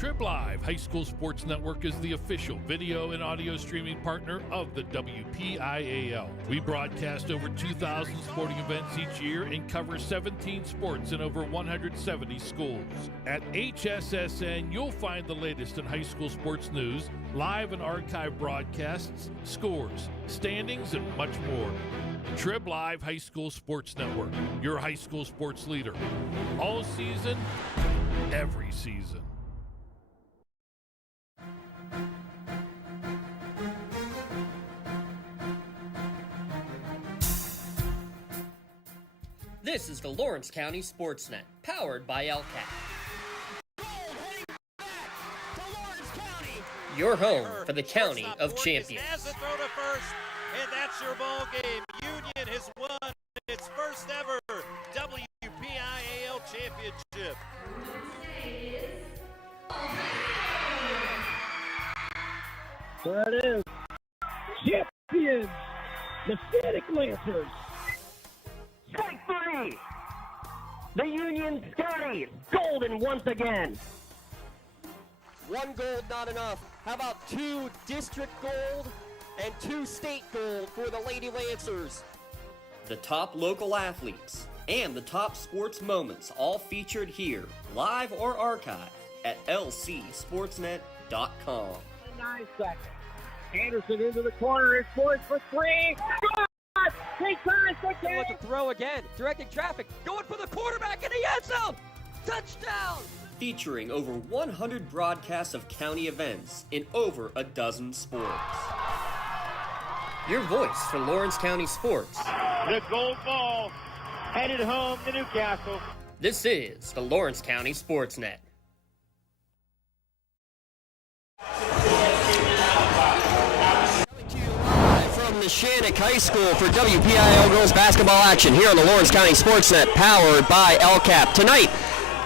Trib Live High School Sports Network is the official video and audio streaming partner of the WPIAL. We broadcast over 2,000 sporting events each year and cover 17 sports in over 170 schools. At HSSN, you'll find the latest in high school sports news, live and archive broadcasts, scores, standings, and much more. Trib Live High School Sports Network, your high school sports leader. All season, every season. This is the Lawrence County SportsNet, powered by LCAP. Your home for the County of Champions. Has a throw to first, and that's your ball game. Union has won its first ever WPIAL championship. There it is. Champions, Neshannock Lancers. Strike three. The Union Scotties, golden once again. One gold not enough. How about 2 district gold and 2 state gold for the Lady Lancers? The top local athletes and the top sports moments all featured here, live or archived at lcsportsnet.com. 9 seconds. Anderson into the corner. It's poised for three. Take time. To throw again, directing traffic, going for the quarterback in the end zone. Touchdown! Featuring over 100 broadcasts of county events in over a dozen sports. Your voice for Lawrence County sports. The gold ball headed home to Newcastle. This is the Lawrence County SportsNet. From Neshannock High School for WPIAL girls basketball action here on the Lawrence County SportsNet, powered by LCAP. Tonight,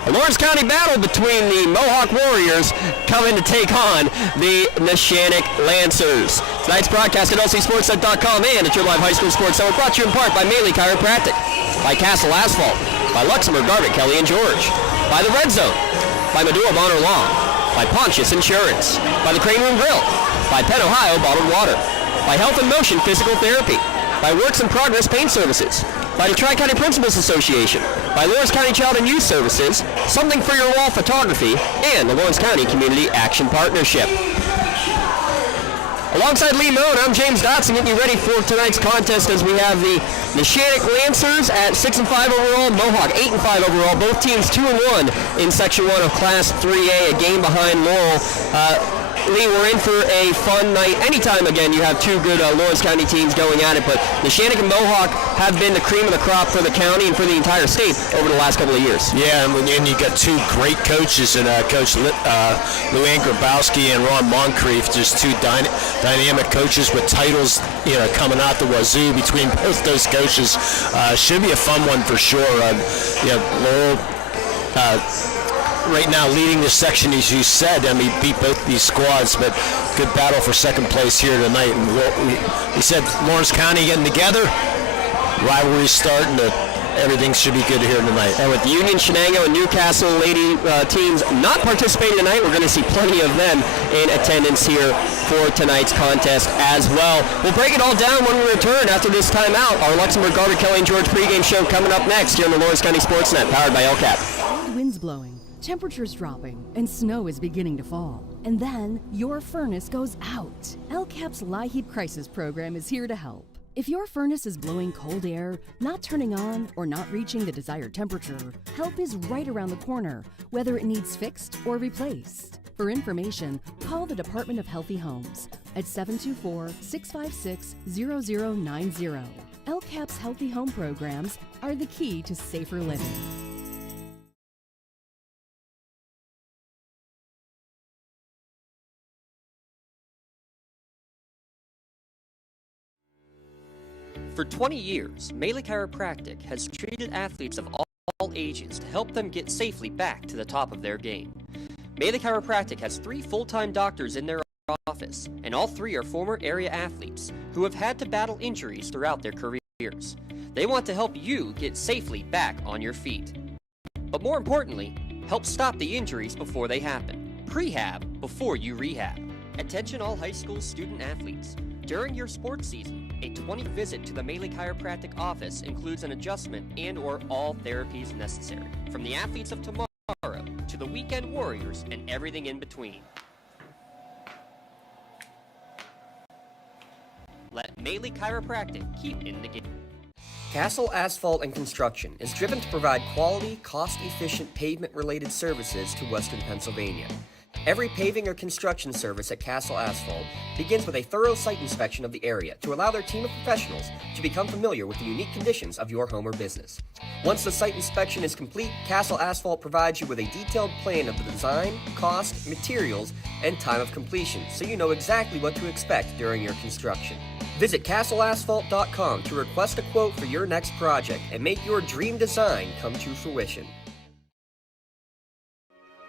a Lawrence County battle between the Mohawk Warriors coming to take on the Neshannock Lancers. Tonight's broadcast at lcsportsnet.com and at Trib Live High School Sports Network, brought to you in part by Maley Chiropractic, by Castle Asphalt, by Luxembourg Garvey, Kelly and George, by the Red Zone, by Medulla Bonner Law, by Pontius Insurance, by the Crane Room Grill, by Penn Ohio Bottled Water, by Health and Motion Physical Therapy, by Works in Progress Paint Services, by the Tri-County Principals Association, by Lawrence County Child and Youth Services, Something for Your Wall Photography, and the Lawrence County Community Action Partnership. Alongside Lee Moan, I'm James Dotson, getting you ready for tonight's contest as we have the Neshannock Lancers at 6-5 overall, Mohawk 8-5 overall, both teams 2-1 in Section 1 of Class 3A, a game behind Laurel. Lee, we're in for a fun night. Anytime, again, you have 2 good Lawrence County teams going at it, but Neshannock and Mohawk have been the cream of the crop for the county and for the entire state over the last couple of years. Yeah, and you got 2 great coaches, and Coach Luann Grabowski and Ron Moncrief, just 2 dynamic coaches with titles, coming out the wazoo between both those coaches. Should be a fun one for sure. Laurel right now leading this section, as you said. Beat both these squads, but good battle for second place here tonight. And we said Lawrence County getting together, rivalry starting to. Everything should be good here tonight. And with Union, Shenango, and Newcastle Lady teams not participating tonight, we're going to see plenty of them in attendance here for tonight's contest as well. We'll break it all down when we return after this timeout. Our Luxembourg Garvey, Kelly, and George pregame show coming up next here on the Lawrence County SportsNet, powered by LCAP. Cold winds blowing, temperatures dropping, and snow is beginning to fall. And then your furnace goes out. LCAP's LIHEAT Crisis Program is here to help. If your furnace is blowing cold air, not turning on, or not reaching the desired temperature, help is right around the corner, whether it needs fixed or replaced. For information, call the Department of Healthy Homes at 724-656-0090. LCAP's Healthy Home programs are the key to safer living. For 20 years, Maley Chiropractic has treated athletes of all ages to help them get safely back to the top of their game. Maley Chiropractic has 3 full-time doctors in their office, and all 3 are former area athletes who have had to battle injuries throughout their careers. They want to help you get safely back on your feet. But more importantly, help stop the injuries before they happen. Prehab before you rehab. Attention all high school student athletes. During your sports season, a 20 visit to the Maley Chiropractic office includes an adjustment and or all therapies necessary. From the athletes of tomorrow to the weekend warriors and everything in between. Let Maley Chiropractic keep in the game. Castle Asphalt and Construction is driven to provide quality, cost-efficient pavement-related services to Western Pennsylvania. Every paving or construction service at Castle Asphalt begins with a thorough site inspection of the area to allow their team of professionals to become familiar with the unique conditions of your home or business. Once the site inspection is complete, Castle Asphalt provides you with a detailed plan of the design, cost, materials, and time of completion so you know exactly what to expect during your construction. Visit castleasphalt.com to request a quote for your next project and make your dream design come to fruition.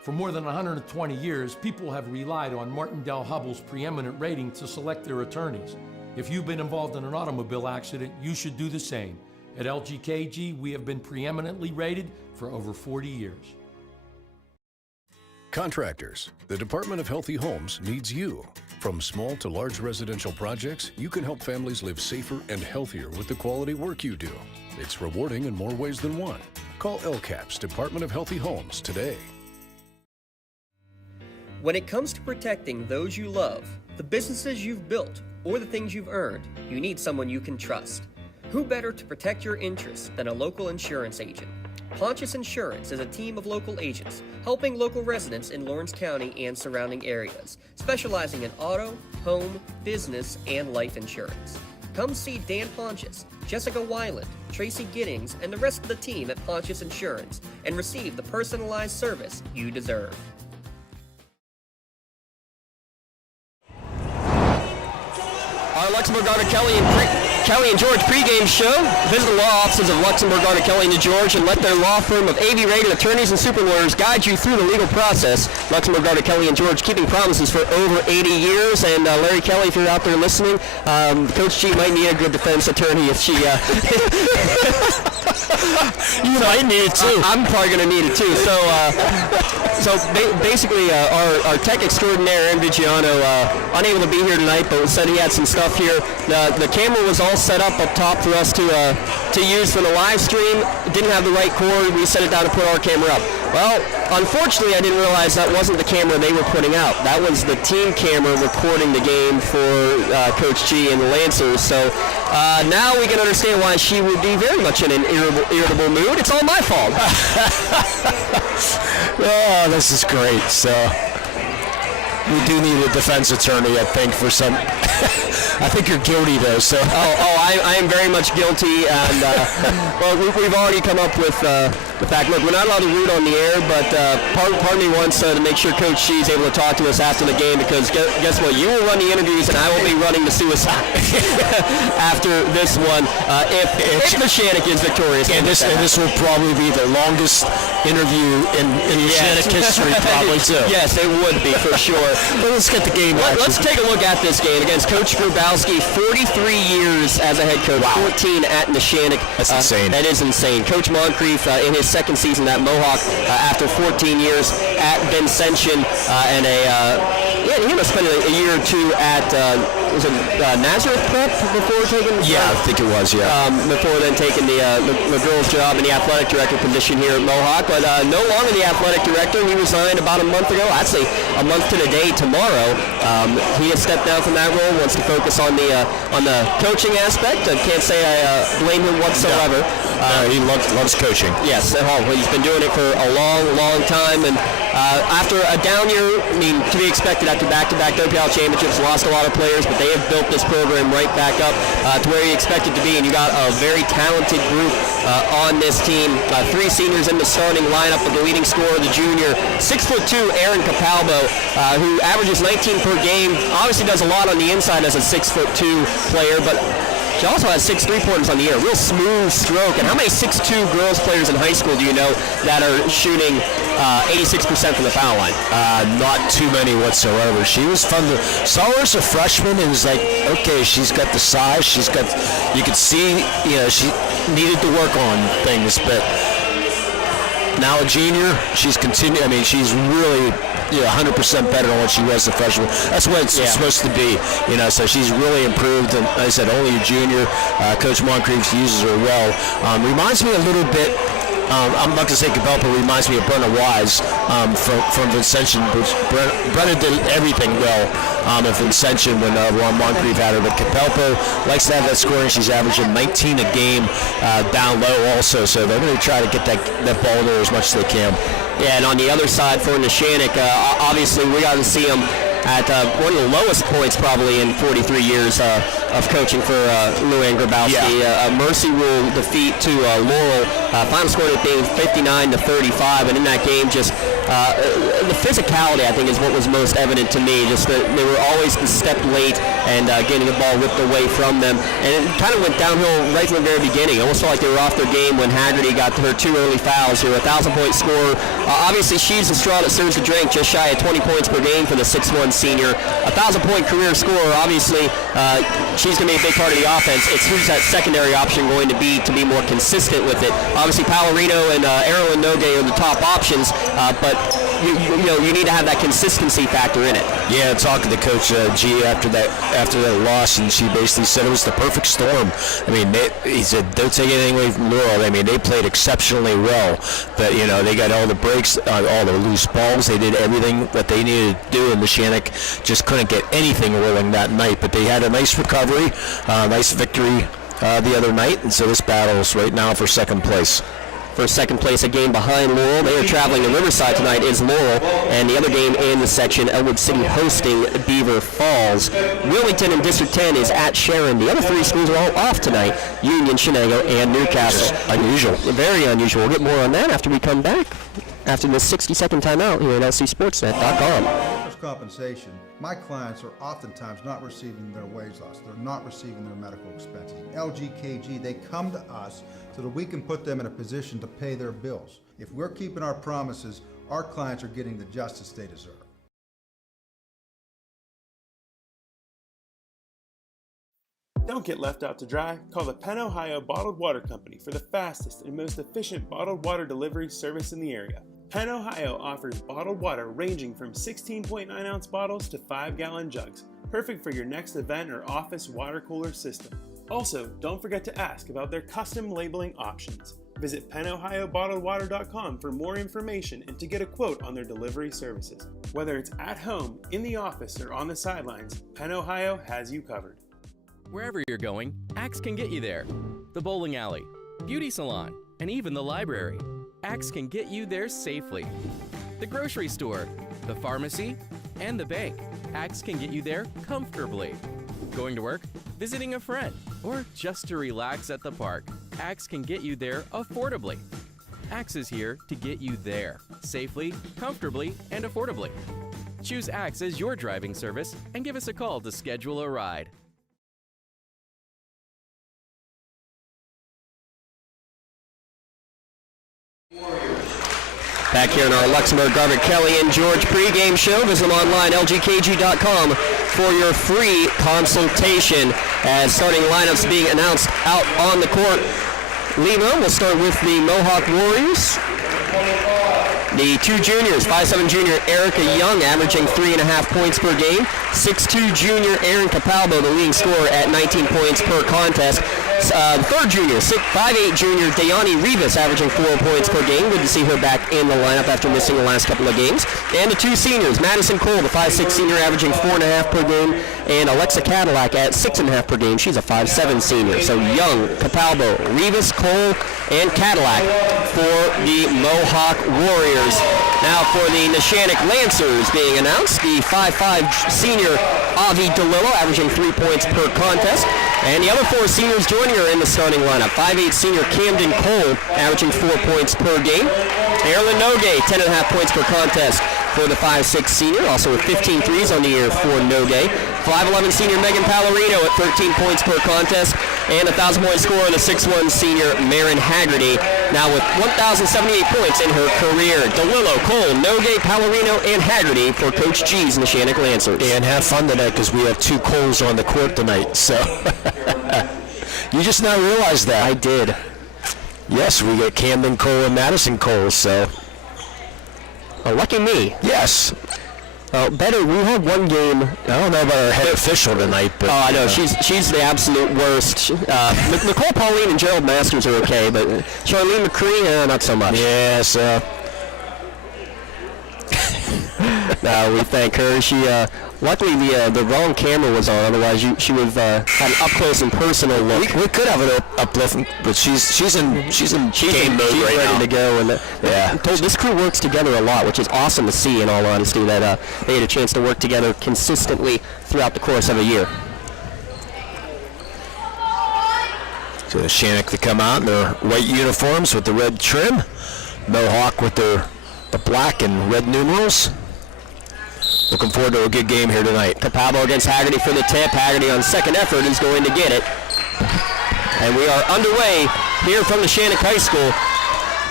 For more than 120 years, people have relied on Martindale-Hubbell's preeminent rating to select their attorneys. If you've been involved in an automobile accident, you should do the same. At LGKG, we have been preeminently rated for over 40 years. Contractors, the Department of Healthy Homes needs you. From small to large residential projects, you can help families live safer and healthier with the quality work you do. It's rewarding in more ways than one. Call LCAP's Department of Healthy Homes today. When it comes to protecting those you love, the businesses you've built, or the things you've earned, you need someone you can trust. Who better to protect your interests than a local insurance agent? Pontius Insurance is a team of local agents helping local residents in Lawrence County and surrounding areas, specializing in auto, home, business, and life insurance. Come see Dan Pontius, Jessica Weiland, Tracy Giddings, and the rest of the team at Pontius Insurance and receive the personalized service you deserve. Our Luxembourg, Gardner, Kelly and George pregame show. Visit the law offices of Luxembourg, Gardner, Kelly and George and let their law firm of AV-rated attorneys and super lawyers guide you through the legal process. Luxembourg, Gardner, Kelly and George keeping promises for over 80 years. And Larry Kelly, if you're out there listening, Coach G might need a good defense attorney if she... You might need it too. I'm probably going to need it too. Basically, our tech extraordinaire, Aaron Vigiano, unable to be here tonight, but said he had some stuff here. The camera was all set up top for us to use for the live stream. Didn't have the right cord. We set it down to put our camera up. Well, unfortunately, I didn't realize that wasn't the camera they were putting out. That was the team camera recording the game for Coach G and the Lancers. So now we can understand why she would be very much in an irritable mood. It's all my fault. Oh, this is great. So we do need a defense attorney, I think, for some. I think you're guilty, though. So. I am very much guilty, and well, we've already come up with the fact. Look, we're not allowed to root on the air, but part of me wants to make sure Coach G is able to talk to us after the game, because guess what? You will run the interviews, and I will be running the suicide after this one. If Neshannock is victorious, and this will probably be the longest interview in Neshannock history, probably too. Yes, it would be for sure. But let's get the game. Let's take a look at this game against Coach Grabowski. 43 years as a head coach, 14 at Neshannock. That's insane. That is insane. Coach Moncrief in his second season at Mohawk after 14 years at Vincentian, and he must spend a year or two at Nazareth Prep before taking. Yeah, I think it was. Yeah. Before then taking the girls' job in the athletic director position here at Mohawk, but no longer the athletic director. He resigned about a month ago. Actually, a month to the day tomorrow. He has stepped down from that role. Wants to focus on the coaching aspect. I can't say I blame him whatsoever. He loves coaching. Yes, he's been doing it for a long time, and after a down year, I mean, to be expected after back-to-back WPIAL championships, lost a lot of players, but they have built this program right back up to where you expect it to be, and you got a very talented group on this team. 3 seniors in the starting lineup, with the leading scorer, the junior, 6'2", Aaron Capalbo, who averages 19 per game. Obviously does a lot on the inside as a 6'2" player, but she also has 6 3-pointers on the year. Real smooth stroke. And how many 6'2" girls players in high school do you know that are shooting 86% from the foul line? Not too many whatsoever. She was fun to saw her as a freshman, and was like, okay, she's got the size. You could see, she needed to work on things, but now a junior. She's continued. I mean, she's really 100% better than what she was a freshman. That's what it's supposed to be, so she's really improved. And like I said, only a junior. Coach Moncrief uses her well. Reminds me a little bit. I'm not going to say Capel, but reminds me of Brenna Wise from Vincentian. Brenna did everything well at Vincentian when Ron Moncrief had her. But Capelpo likes to have that scoring. She's averaging 19 a game down low also. So they're going to try to get that ball there as much as they can. Yeah, and on the other side for Neshannock, obviously we got to see them at one of the lowest points probably in 43 years of coaching for Luann Grabowski. Yeah. Mercy rule defeat to Laurel. Final score being 59-35, and in that game just the physicality I think is what was most evident to me. Just that they were always a step late and getting the ball whipped away from them, and it kind of went downhill right from the very beginning. Almost felt like they were off their game when Haggerty got her 2 early fouls here. 1,000-point scorer. Obviously she's the straw that stirs the drink, just shy of 20 points per game for the 6'1" senior. 1,000-point career scorer. Obviously she's going to be a big part of the offense. It's who's that secondary option going to be more consistent with it. Obviously Pallarino and Erilyn Nogue are the top options, but you need to have that consistency factor in it. Yeah, talking to Coach G after that loss, and she basically said it was the perfect storm. I mean, he said don't take anything away from Laurel. I mean, they played exceptionally well, but they got all the breaks, all the loose balls. They did everything that they needed to do, and Neshannock just couldn't get anything rolling that night. But they had a nice recovery, nice victory the other night, and so this battle is right now for second place. For second place, a game behind Laurel. They are traveling to Riverside tonight is Laurel, and the other game in the section, Elwood City hosting Beaver Falls. Wilmington in District 10 is at Sharon. The other 3 schools are all off tonight, Union, Shenango, and Newcastle. Unusual. Very unusual. We'll get more on that after we come back, after this 60-second timeout here at lcsportsnet.com. Workers' compensation, my clients are oftentimes not receiving their wage loss. They're not receiving their medical expenses. LGKG, they come to us so that we can put them in a position to pay their bills. If we're keeping our promises, our clients are getting the justice they deserve. Don't get left out to dry. Call the Penn Ohio Bottled Water Company for the fastest and most efficient bottled water delivery service in the area. Penn Ohio offers bottled water ranging from 16.9-ounce bottles to 5-gallon jugs, perfect for your next event or office water cooler system. Also, don't forget to ask about their custom labeling options. Visit PennOhioBottledWater.com for more information and to get a quote on their delivery services. Whether it's at home, in the office, or on the sidelines, Penn Ohio has you covered. Wherever you're going, Axe can get you there. The bowling alley, beauty salon, and even the library. Axe can get you there safely. The grocery store, the pharmacy, and the bank. Axe can get you there comfortably. Going to work, visiting a friend, or just to relax at the park. Axe can get you there affordably. Axe is here to get you there safely, comfortably, and affordably. Choose Axe as your driving service and give us a call to schedule a ride. Back here in our Luxembourg Garvin Kelly and George pregame show. Visit them online, lgkg.com, for your free consultation. As starting lineups being announced out on the court. Lima, we'll start with the Mohawk Warriors. The 2 juniors, 5'7" junior Erica Young, averaging 3.5 points per game. 6'2" junior Aaron Capalbo, the leading scorer at 19 points per contest. The 3rd junior, 5'8" junior Dayani Rivas, averaging 4 points per game. Good to see her back in the lineup after missing the last couple of games. And the 2 seniors, Madison Cole, the 5'6" senior, averaging 4.5 per game, and Alexa Cadillac at 6.5 per game. She's a 5'7" senior. So Young, Capalbo, Rivas, Cole, and Cadillac for the Mohawk Warriors. Now for the Neshannock Lancers being announced, the 5'5" senior Avi DeLillo, averaging 3 points per contest. And the other 4 seniors joining her in the starting lineup. 5'8" senior Camden Cole, averaging 4 points per game. Erilyn Nogue, 10.5 points per contest for the 5'6" senior, also with 15 threes on the year for Nogue. 5'11" senior Megan Pallarino at 13 points per contest, and a 1,000-point scorer, the 6'1" senior Marin Haggerty, now with 1,078 points in her career. DeLillo, Cole, Nogue, Pallarino, and Haggerty for Coach G's Neshannock Lancers. And have fun tonight because we have 2 Coles on the court tonight, so you just now realized that. I did. Yes, we get Camden Cole and Madison Cole, so. Oh, lucky me. Yes. Better, we have one game. I don't know about our head official tonight, but. Oh, I know. She's the absolute worst. Nicole Pauline and Gerald Masters are okay, but Charlene McCree, not so much. Yes. No, we thank her. She, luckily the wrong camera was on. Otherwise, she would have had an up close and personal look. We could have an uplifting, but she's in game mode right now. Ready to go. And yeah. This crew works together a lot, which is awesome to see. In all honesty, that they had a chance to work together consistently throughout the course of a year. So Neshannock to come out in their white uniforms with the red trim. Mohawk with the black and red numerals. Looking forward to a good game here tonight. Capalbo against Haggerty for the tip. Haggerty on second effort is going to get it. And we are underway here from Neshannock High School.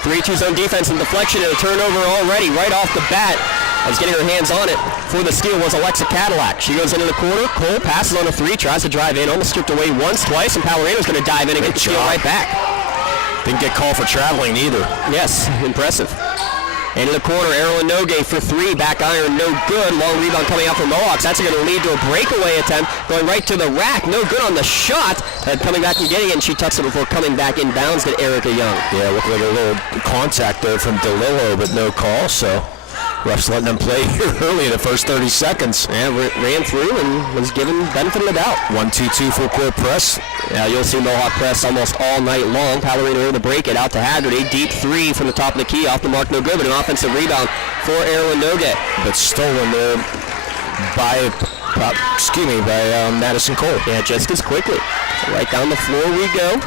3-2 zone defense and deflection and a turnover already right off the bat. As getting her hands on it for the steal was Alexa Cadillac. She goes into the corner. Cole passes on a 3, tries to drive in, almost stripped away once, twice, and Palorino's going to dive in and get the steal right back. Didn't get called for traveling either. Yes, impressive. Into the corner, Erilyn Nogue for 3, back iron, no good. Long rebound coming out from Mohawks. That's going to lead to a breakaway attempt, going right to the rack. No good on the shot. Coming back and getting it, and she tucks it before coming back in bounds to Erica Young. Yeah, looked like a little contact there from DeLillo, but no call, so refs letting them play here early in the first 30 seconds. Yeah, ran through and was given benefit of the doubt. 1-2-2 full court press. Yeah, you'll see Mohawk press almost all night long. Palorino able to break it out to Haggerty. Deep 3 from the top of the key, off the mark, no good, but an offensive rebound for Erilyn Nogue. But stolen there by Madison Cole. Yeah, just as quickly. Right down the floor we go.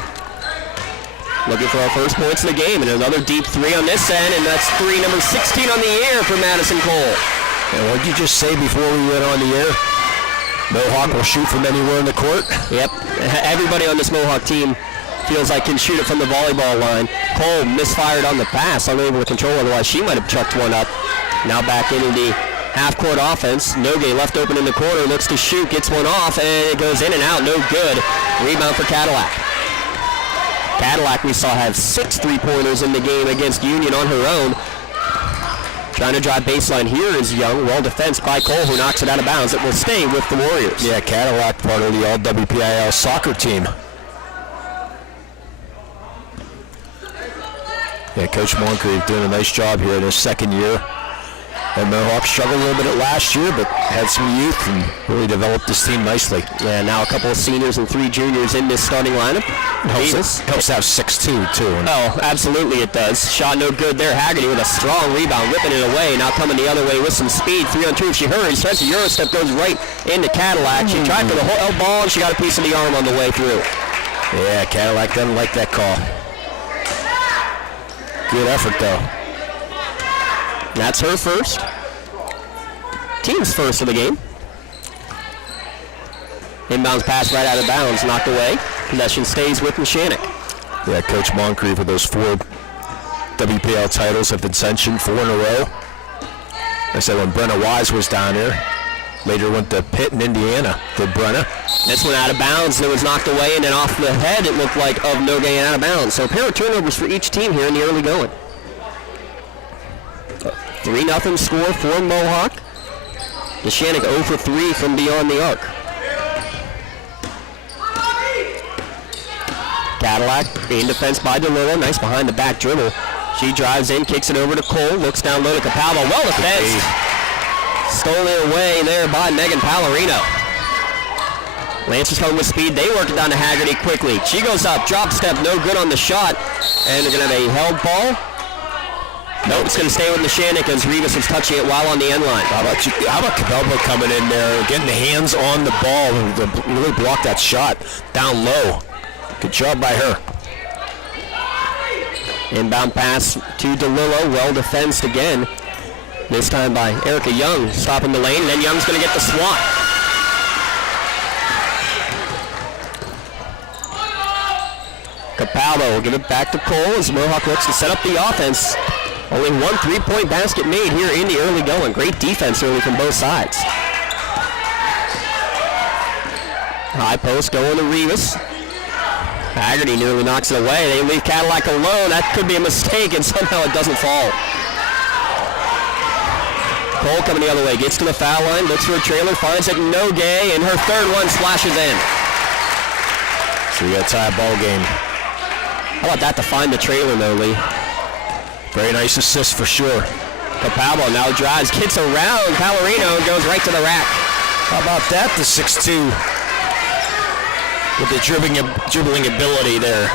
Looking for our first points of the game, and another deep 3 on this end, and that's 3, number 16 on the air for Madison Cole. And what did you just say before we went on the air? Mohawk will shoot from anywhere in the court? Yep. Everybody on this Mohawk team feels like can shoot it from the volleyball line. Cole misfired on the pass, unable to control, otherwise she might have chucked one up. Now back into the half-court offense. Nogue left open in the corner, looks to shoot, gets one off, and it goes in and out, no good. Rebound for Cadillac. Cadillac we saw have 6 3-pointers in the game against Union on her own. Trying to drive baseline here is Young, well defensed by Cole, who knocks it out of bounds. It will stay with the Warriors. Yeah, Cadillac part of the all WPIAL soccer team. Yeah, Coach Moncrief doing a nice job here in his second year. And Mohawk struggled a little bit at last year, but had some youth and really developed this team nicely. Yeah, now a couple of seniors and 3 juniors in this starting lineup. Helps to have 6'2", too. Oh, absolutely it does. Shot no good there. Haggerty with a strong rebound, whipping it away. Now coming the other way with some speed. 3-on-2 if she hurries. Tries a Euro step, goes right into Cadillac. She tried for the whole ball, and she got a piece of the arm on the way through. Yeah, Cadillac doesn't like that call. Good effort, though. That's her first. Team's first of the game. Inbounds pass right out of bounds, knocked away. Possession stays with Neshannock. Yeah, Coach Moncrief with those 4 WPL titles have been sanctioned 4 in a row. I said when Brenna Wise was down here, later went to Pitt in Indiana for Brenna. This one out of bounds, and it was knocked away, and then off the head it looked like of Nogue and out of bounds. So a pair of turnovers for each team here in the early going. 3-0 score for Mohawk. Neshannock 0 for 3 from beyond the arc. Cadillac being defensed by DeLillo. Nice behind the back dribble. She drives in, kicks it over to Cole, looks down low to Capalbo. Well defensed. Stolen away there by Megan Palorino. Lancers coming with speed. They work it down to Haggerty quickly. She goes up, drop step, no good on the shot. And they're going to have a held ball. Nope, it's going to stay with Neshannock as Rivas is touching it while on the end line. How about Capalbo coming in there, getting the hands on the ball and really block that shot down low. Good job by her. Inbound pass to DeLillo, well defensed again. This time by Erica Young, stopping the lane, and then Young's going to get the swat. Capalbo will give it back to Cole as Mohawk looks to set up the offense. Only 1 3-point basket made here in the early going. Great defense early from both sides. High post going to Rivas. Haggerty nearly knocks it away. They leave Cadillac alone. That could be a mistake, and somehow it doesn't fall. Cole coming the other way, gets to the foul line, looks for a trailer, finds it, Nogue, and her third one splashes in. So we got a tie ball game. How about that to find the trailer, though, Lee? Very nice assist for sure. Capalbo now drives, kicks around Palorino, and goes right to the rack. How about that, the 6'2", with the dribbling ability there.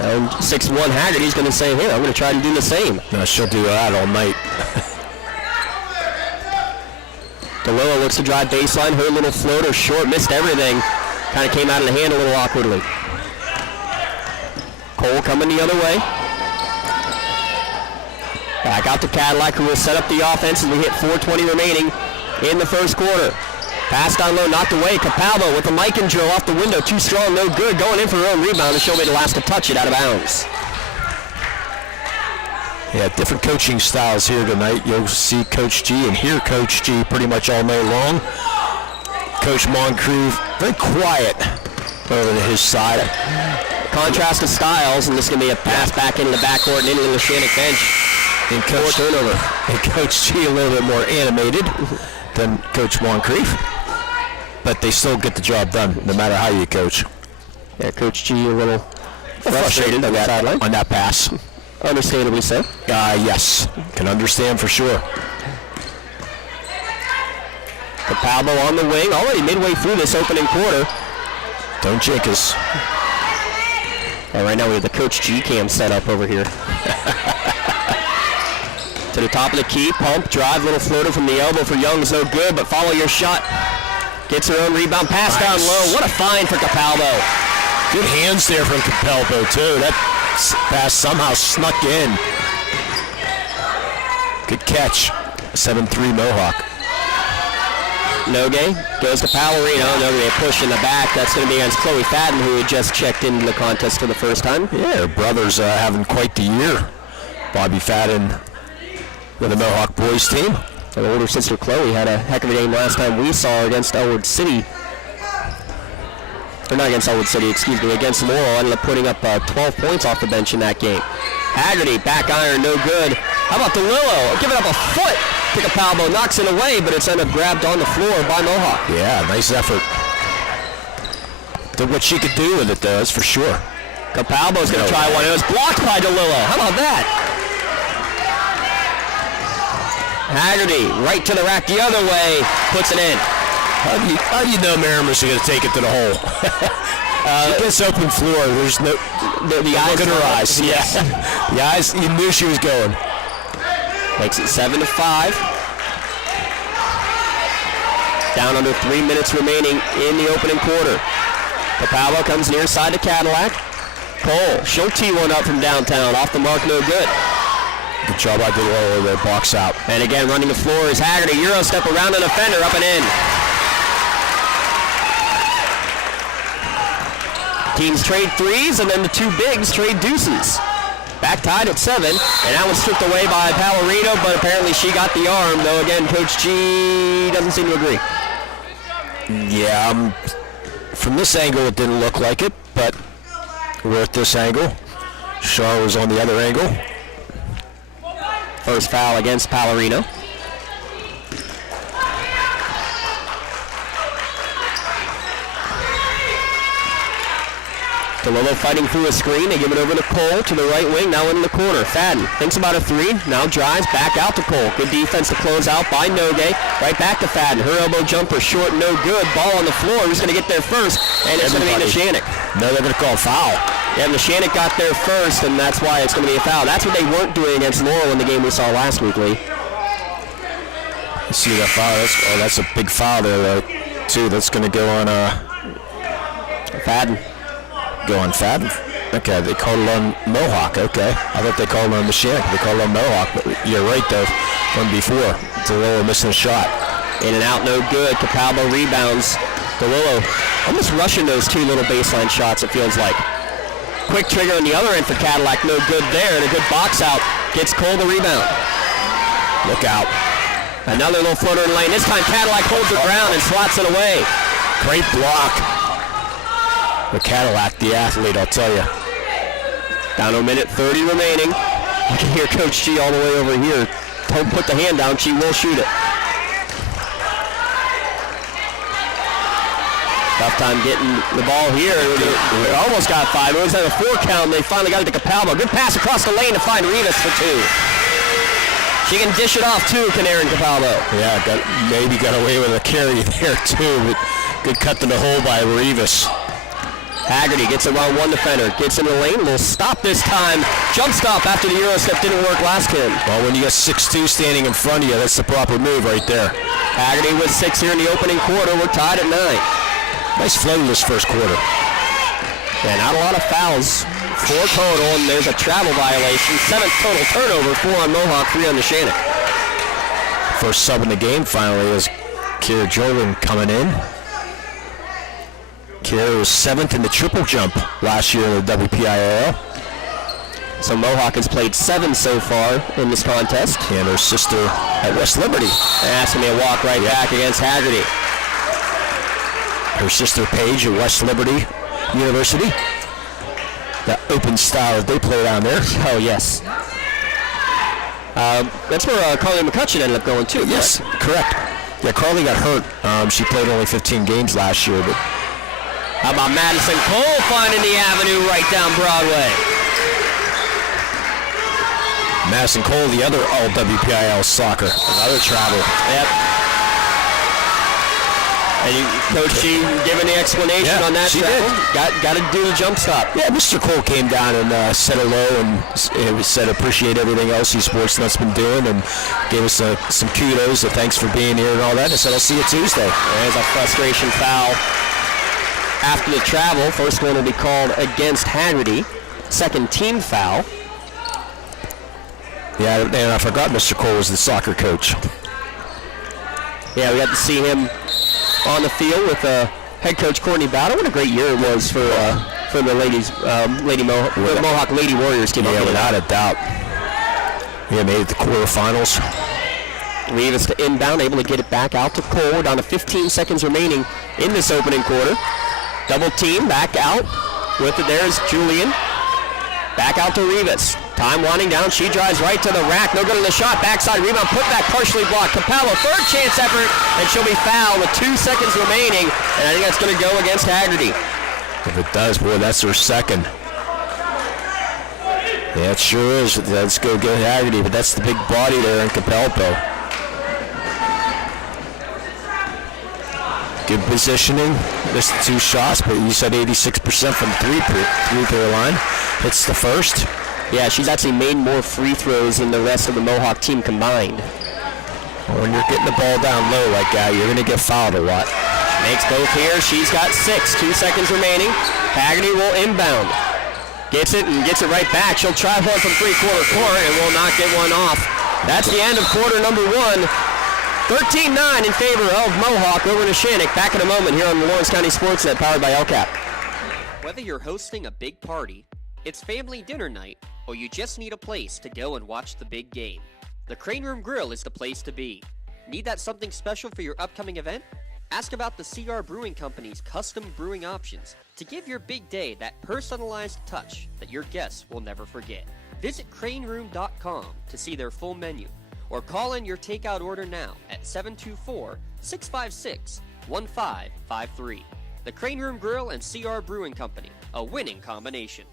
And 6'1" Haggerty's going to say, here, I'm going to try to do the same. No, she'll do that all night. DeLillo looks to drive baseline, her little floater short, missed everything. Kind of came out of the hand a little awkwardly. Cole coming the other way. Back out to Cadillac, who will set up the offense as we hit 4:20 remaining in the first quarter. Pass down low, knocked away. Capalbo with the mic and drill off the window. Too strong, no good. Going in for her own rebound, and she'll be the last to touch it out of bounds. Yeah, different coaching styles here tonight. You'll see Coach G and hear Coach G pretty much all night long. Coach Moncrief, very quiet over to his side. Contrast of styles, and this is going to be a pass back into the backcourt and into the Neshannock bench. And Coach turnover. And Coach G a little bit more animated than Coach Moncrief. But they still get the job done, no matter how you coach. Yeah, Coach G a little frustrated on that pass. Understandably so. Yes, can understand for sure. Capalbo on the wing, already midway through this opening quarter. Don't jink us. And right now we have the Coach G cam set up over here. To the top of the key, pump, drive, little floater from the elbow for Young is no good, but follow your shot. Gets her own rebound, pass down low. What a find for Capalbo. Good hands there from Capalbo too. That pass somehow snuck in. Good catch. 7-3 Mohawk. Nogue goes to Palorino. Nogue a push in the back. That's going to be against Chloe Fadden, who had just checked into the contest for the first time. Yeah, her brother's having quite the year. Bobby Fadden with the Mohawk boys team. Her older sister Chloe had a heck of a game last time we saw her against Elwood City. Or not against Elwood City, excuse me, against Laurel. Ended up putting up 12 points off the bench in that game. Haggerty, back iron, no good. How about DeLillo? Giving up a foot to Capalbo, knocks it away, but it's ended up grabbed on the floor by Mohawk. Yeah, nice effort. Did what she could do with it, though, that's for sure. Capalbo's going to try one. It was blocked by DeLillo. How about that? Haggerty, right to the rack the other way, puts it in. How do you know Merrimer's going to take it to the hole? She gets open floor. There's no the eyes in her eyes. Yeah, the eyes. You knew she was going. Makes it 7-5. Down under 3 minutes remaining in the opening quarter. Capalbo comes near side to Cadillac. Cole, she'll tee one up from downtown. Off the mark, no good. Good job by DeLillo there, box out. And again, running the floor is Haggerty. Euro step around the defender, up and in. Teams trade threes, and then the two bigs trade deuces. Back tied at 7, and that was stripped away by Palorino, but apparently she got the arm, though again, Coach G doesn't seem to agree. Yeah, from this angle it didn't look like it, but we're at this angle. Shaw was on the other angle. First foul against Palorino. DeLillo fighting through a screen. They give it over to Cole to the right wing, now in the corner. Fadden thinks about a three, now drives back out to Cole. Good defense to close out by Nogue. Right back to Fadden. Her elbow jumper short, no good. Ball on the floor. Who's going to get there first? And it's going to be Neshannock. No, they're going to call a foul. Yeah, Neshannock got there first, and that's why it's going to be a foul. That's what they weren't doing against Laurel in the game we saw last week, Lee. You see that foul? That's a big foul there, too. That's going to go on Fadden. Go on Fadden? Okay, they called it on Mohawk. Okay. I thought they called it on Neshannock. They called it on Mohawk, but you're right, though. From before. DeLillo missing a shot. In and out, no good. Capalbo rebounds. DeLillo almost rushing those two little baseline shots, it feels like. Quick trigger on the other end for Cadillac, no good there, and a good box out. Gets Cole the rebound. Look out. Another little floater in lane. This time Cadillac holds the ground and slots it away. Great block. The Cadillac, the athlete, I'll tell you. Down to a minute 30 remaining. You can hear Coach G all the way over here. Don't put the hand down, she will shoot it. Tough time getting the ball here. We almost got 5. It was at a 4 count, and they finally got it to Capalbo. Good pass across the lane to find Rivas for 2. She can dish it off too, can Erin Capalbo. Yeah, maybe got away with a carry there too, but good cut to the hole by Rivas. Haggerty gets around one defender, gets in the lane, will stop this time. Jump stop after the Euro step didn't work last game. Well, when you got 6'2" standing in front of you, that's the proper move right there. Haggerty with 6 here in the opening quarter. We're tied at 9. Nice flow this first quarter. Yeah, not a lot of fouls. 4 total, and there's a travel violation. 7th total turnover, 4 on Mohawk, 3 on Neshannock. First sub in the game finally is Kira Jordan coming in. Kira was 7th in the triple jump last year in the WPIAL. So Mohawk has played 7 so far in this contest. And her sister at West Liberty. Asking me to walk right back against Haggerty. Her sister Paige at West Liberty University. That open style that they play down there. Oh, yes. That's where Carly McCutcheon ended up going too. Yes, correct. Yeah, Carly got hurt. She played only 15 games last year. But how about Madison Cole finding the avenue right down Broadway? Madison Cole, the other all WPIAL soccer. Another travel. Yep. And Coach G giving the explanation on that travel. Got to do the jump stop. Yeah, Mr. Cole came down and said hello and said appreciate everything else SportsNet's been doing and gave us some kudos. So thanks for being here and all that. And I said I'll see you Tuesday. There's a frustration foul after the travel. First one will be called against Haggerty. Second team foul. Yeah, and I forgot Mr. Cole was the soccer coach. Yeah, we got to see him on the field with head coach Courtney Bowder. What a great year it was for the ladies, Mohawk Lady Warriors. Yeah, without a doubt. Yeah, made it to the quarterfinals. Rivas to inbound, able to get it back out to Cole. We're down to 15 seconds remaining in this opening quarter. Double team, back out. With it, there's Julian. Back out to Rivas. Time winding down. She drives right to the rack. No good on the shot. Backside rebound. Put back partially blocked. Capalbo, third chance effort, and she'll be fouled with 2 seconds remaining. And I think that's going to go against Haggerty. If it does, boy, that's her second. Yeah, it sure is. Let's go get Haggerty, but that's the big body there in Capalbo. Good positioning. Missed 2 shots, but you said 86% from three-throw line. Hits the first. Yeah, she's actually made more free throws than the rest of the Mohawk team combined. Well, when you're getting the ball down low like that, you're going to get fouled a lot. Makes both here. She's got 6. 2 seconds remaining. Haggerty will inbound. Gets it and gets it right back. She'll try one from three-quarter court and will not get one off. That's the end of quarter number 1. 13-9 in favor of Mohawk over Neshannock. Back in a moment here on the Lawrence County SportsNet, powered by LCAP. Whether you're hosting a big party, it's family dinner night, or you just need a place to go and watch the big game, the Crane Room Grill is the place to be. Need that something special for your upcoming event? Ask about the CR Brewing Company's custom brewing options to give your big day that personalized touch that your guests will never forget. Visit craneroom.com to see their full menu, or call in your takeout order now at 724-656-1553. The Crane Room Grill and CR Brewing Company, a winning combination.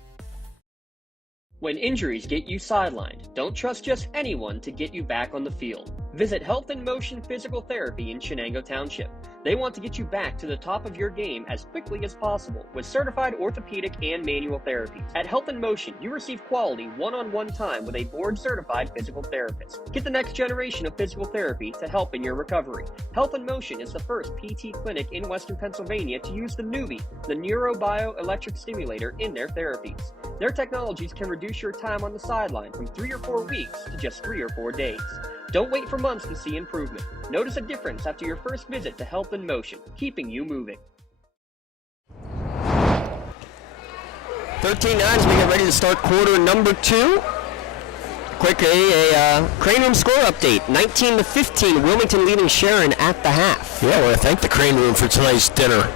When injuries get you sidelined, don't trust just anyone to get you back on the field. Visit Health in Motion Physical Therapy in Shenango Township. They want to get you back to the top of your game as quickly as possible with certified orthopedic and manual therapies. At Health in Motion, you receive quality one-on-one time with a board-certified physical therapist. Get the next generation of physical therapy to help in your recovery. Health in Motion is the first PT clinic in Western Pennsylvania to use the Nuvie, the neurobioelectric stimulator, in their therapies. Their technologies can reduce your time on the sideline from 3 or 4 weeks to just 3 or 4 days. Don't wait for months to see improvement. Notice a difference after your first visit to Health in Motion, keeping you moving. 13-9 as we get ready to start quarter number 2. Quickly, a Crane Room score update. 19-15, Wilmington leading Sharon at the half. Yeah, I want to thank the Crane Room for tonight's dinner.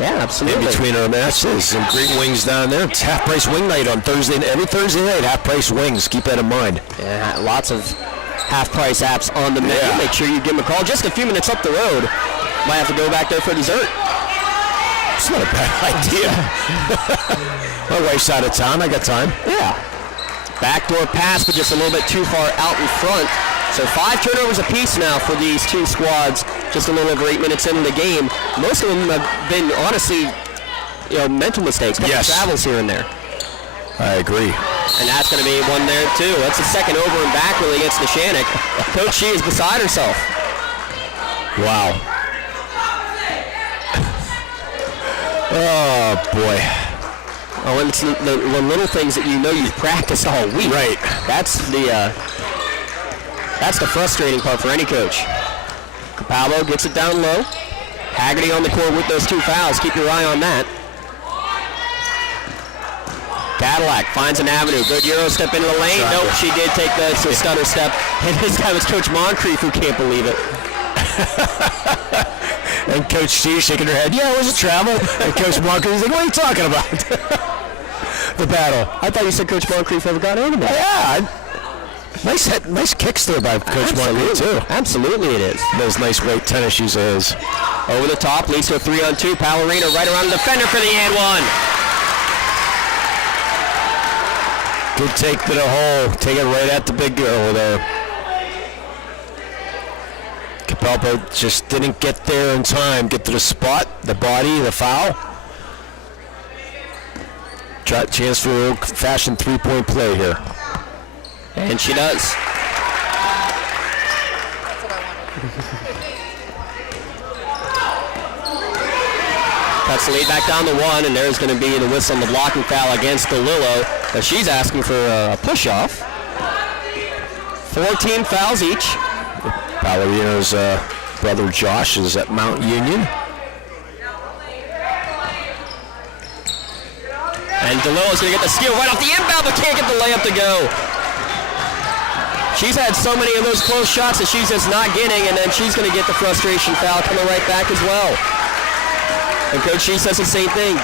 Yeah, absolutely. In between our matches, some great wings down there. It's half-price wing night on Thursday. Every Thursday night, half-price wings. Keep that in mind. Yeah, lots of half-price apps on the menu. Yeah. Make sure you give them a call. Just a few minutes up the road. Might have to go back there for dessert. It's not a bad idea. My wife's out of town. I got time. Yeah. Backdoor pass, but just a little bit too far out in front. So 5 turnovers apiece now for these two squads. Just a little over 8 minutes into the game. Most of them have been, honestly, mental mistakes. Yes. Travels here and there. I agree. And that's going to be one there, too. That's the second over and back really against Neshannock. Coach Shee is beside herself. Wow. Oh, boy. Oh, and it's the little things that you've practiced all week. Right. That's the frustrating part for any coach. Capalbo gets it down low. Haggerty on the court with those 2 fouls. Keep your eye on that. Cadillac finds an avenue. Good Euro step into the lane. Nope, she did take the stutter step. And this guy was Coach Moncrief, who can't believe it. And Coach Steve shaking her head. Yeah, it was a travel. And Coach Moncrief's like, what are you talking about? The battle. I thought you said Coach Moncrief ever got into that. Yeah. Nice kicks there by Coach Moncrief, too. Absolutely it is. Those nice white tennis shoes of his. Over the top, leads to a 3-on-2. Palorino right around the defender for the and one. Good take to the hole. Take it right at the big girl there. Capalbo just didn't get there in time. Get to the spot, the body, the foul. Try chance for a old-fashioned three-point play here. And she does. Cuts the lead back down to 1, and there's going to be the whistle on the blocking foul against DeLillo. But she's asking for a push-off. 14 fouls each. Palorino's brother Josh is at Mount Union. And DeLillo's going to get the steal right off the inbound, but can't get the layup to go. She's had so many of those close shots that she's just not getting, and then she's going to get the frustration foul coming right back as well. And Coach Shee says the same thing.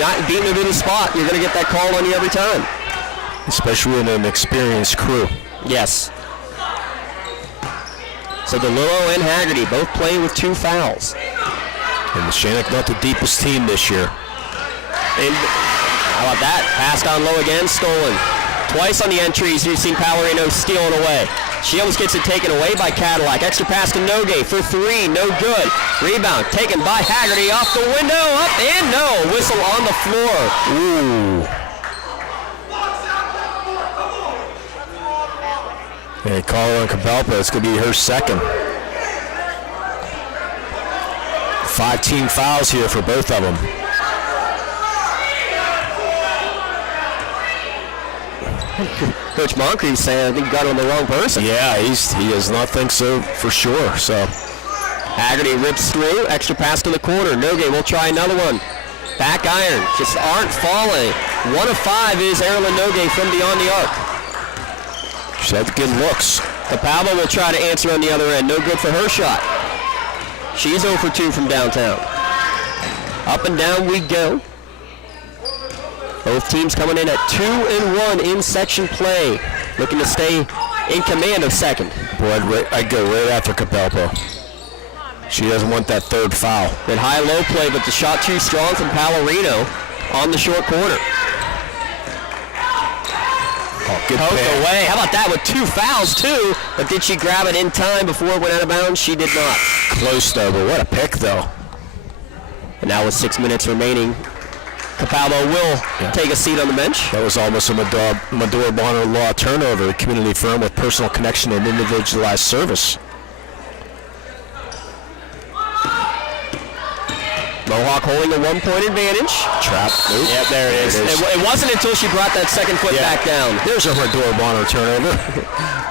Not beating her to the spot, you're going to get that call on you every time. Especially in an experienced crew. Yes. So DeLillo and Haggerty both playing with 2 fouls. And Neshannock not the deepest team this year. And how about that? Passed on low again, stolen. Twice on the entries, you've seen Palorino stealing away. She almost gets it taken away by Cadillac. Extra pass to Nogue for 3, no good. Rebound taken by Haggerty off the window, up and no. Whistle on the floor. Ooh. And call on Capalbo. It's going to be her second. 5 team fouls here for both of them. Coach Moncrief saying I think you got it on the wrong person. Yeah, he does not think so for sure. So Haggerty rips through, extra pass to the corner. Nogue will try another one. Back iron, just aren't falling. 1 of 5 is Erilyn Nogue from beyond the arc. She's had good looks. Capalbo will try to answer on the other end. No good for her shot. She's 0 for 2 from downtown. Up and down we go. Both teams coming in at 2-1 in section play. Looking to stay in command of second. Boy, I'd go right after Capalbo. She doesn't want that 3rd foul. Then high-low play, but the shot too strong from Palorino on the short corner. Oh, good Poked pick. away. How about that with 2 fouls, too? But did she grab it in time before it went out of bounds? She did not. Close, though, but what a pick, though. And now with 6 minutes remaining, Capalbo will take a seat on the bench. That was almost a Medora Bonner Law turnover, a community firm with personal connection and individualized service. Mohawk holding a 1-point advantage. Trap. Nope. Yep, there it is. It wasn't until she brought that second foot back down. There's a Medora Bonner turnover.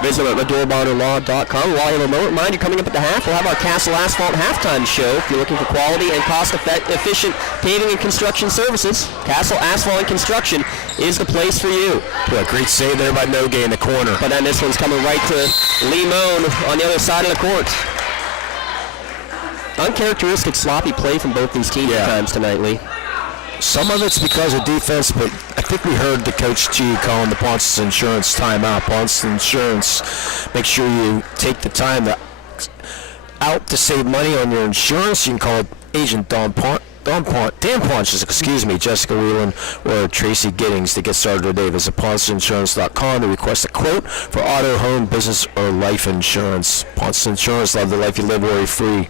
Visit at MedoraBonnerLaw.com. While you have a moment, remind you, coming up at the half, we'll have our Castle Asphalt halftime show. If you're looking for quality and cost-efficient paving and construction services, Castle Asphalt and Construction is the place for you. Yeah, great save there by Nogue in the corner. But then this one's coming right to Lee Moan on the other side of the court. uncharacteristic sloppy play from both these teams at times tonight, Lee. Some of it's because of defense, but I think we heard the Coach G calling the Ponce's Insurance timeout. Ponce's Insurance, make sure you take the time out to save money on your insurance. You can call Agent Dan Ponches, Jessica Whelan, or Tracy Giddings to get started today. Visit PonceInsurance.com to request a quote for auto, home, business, or life insurance. Ponce's Insurance, love the life you live worry-free.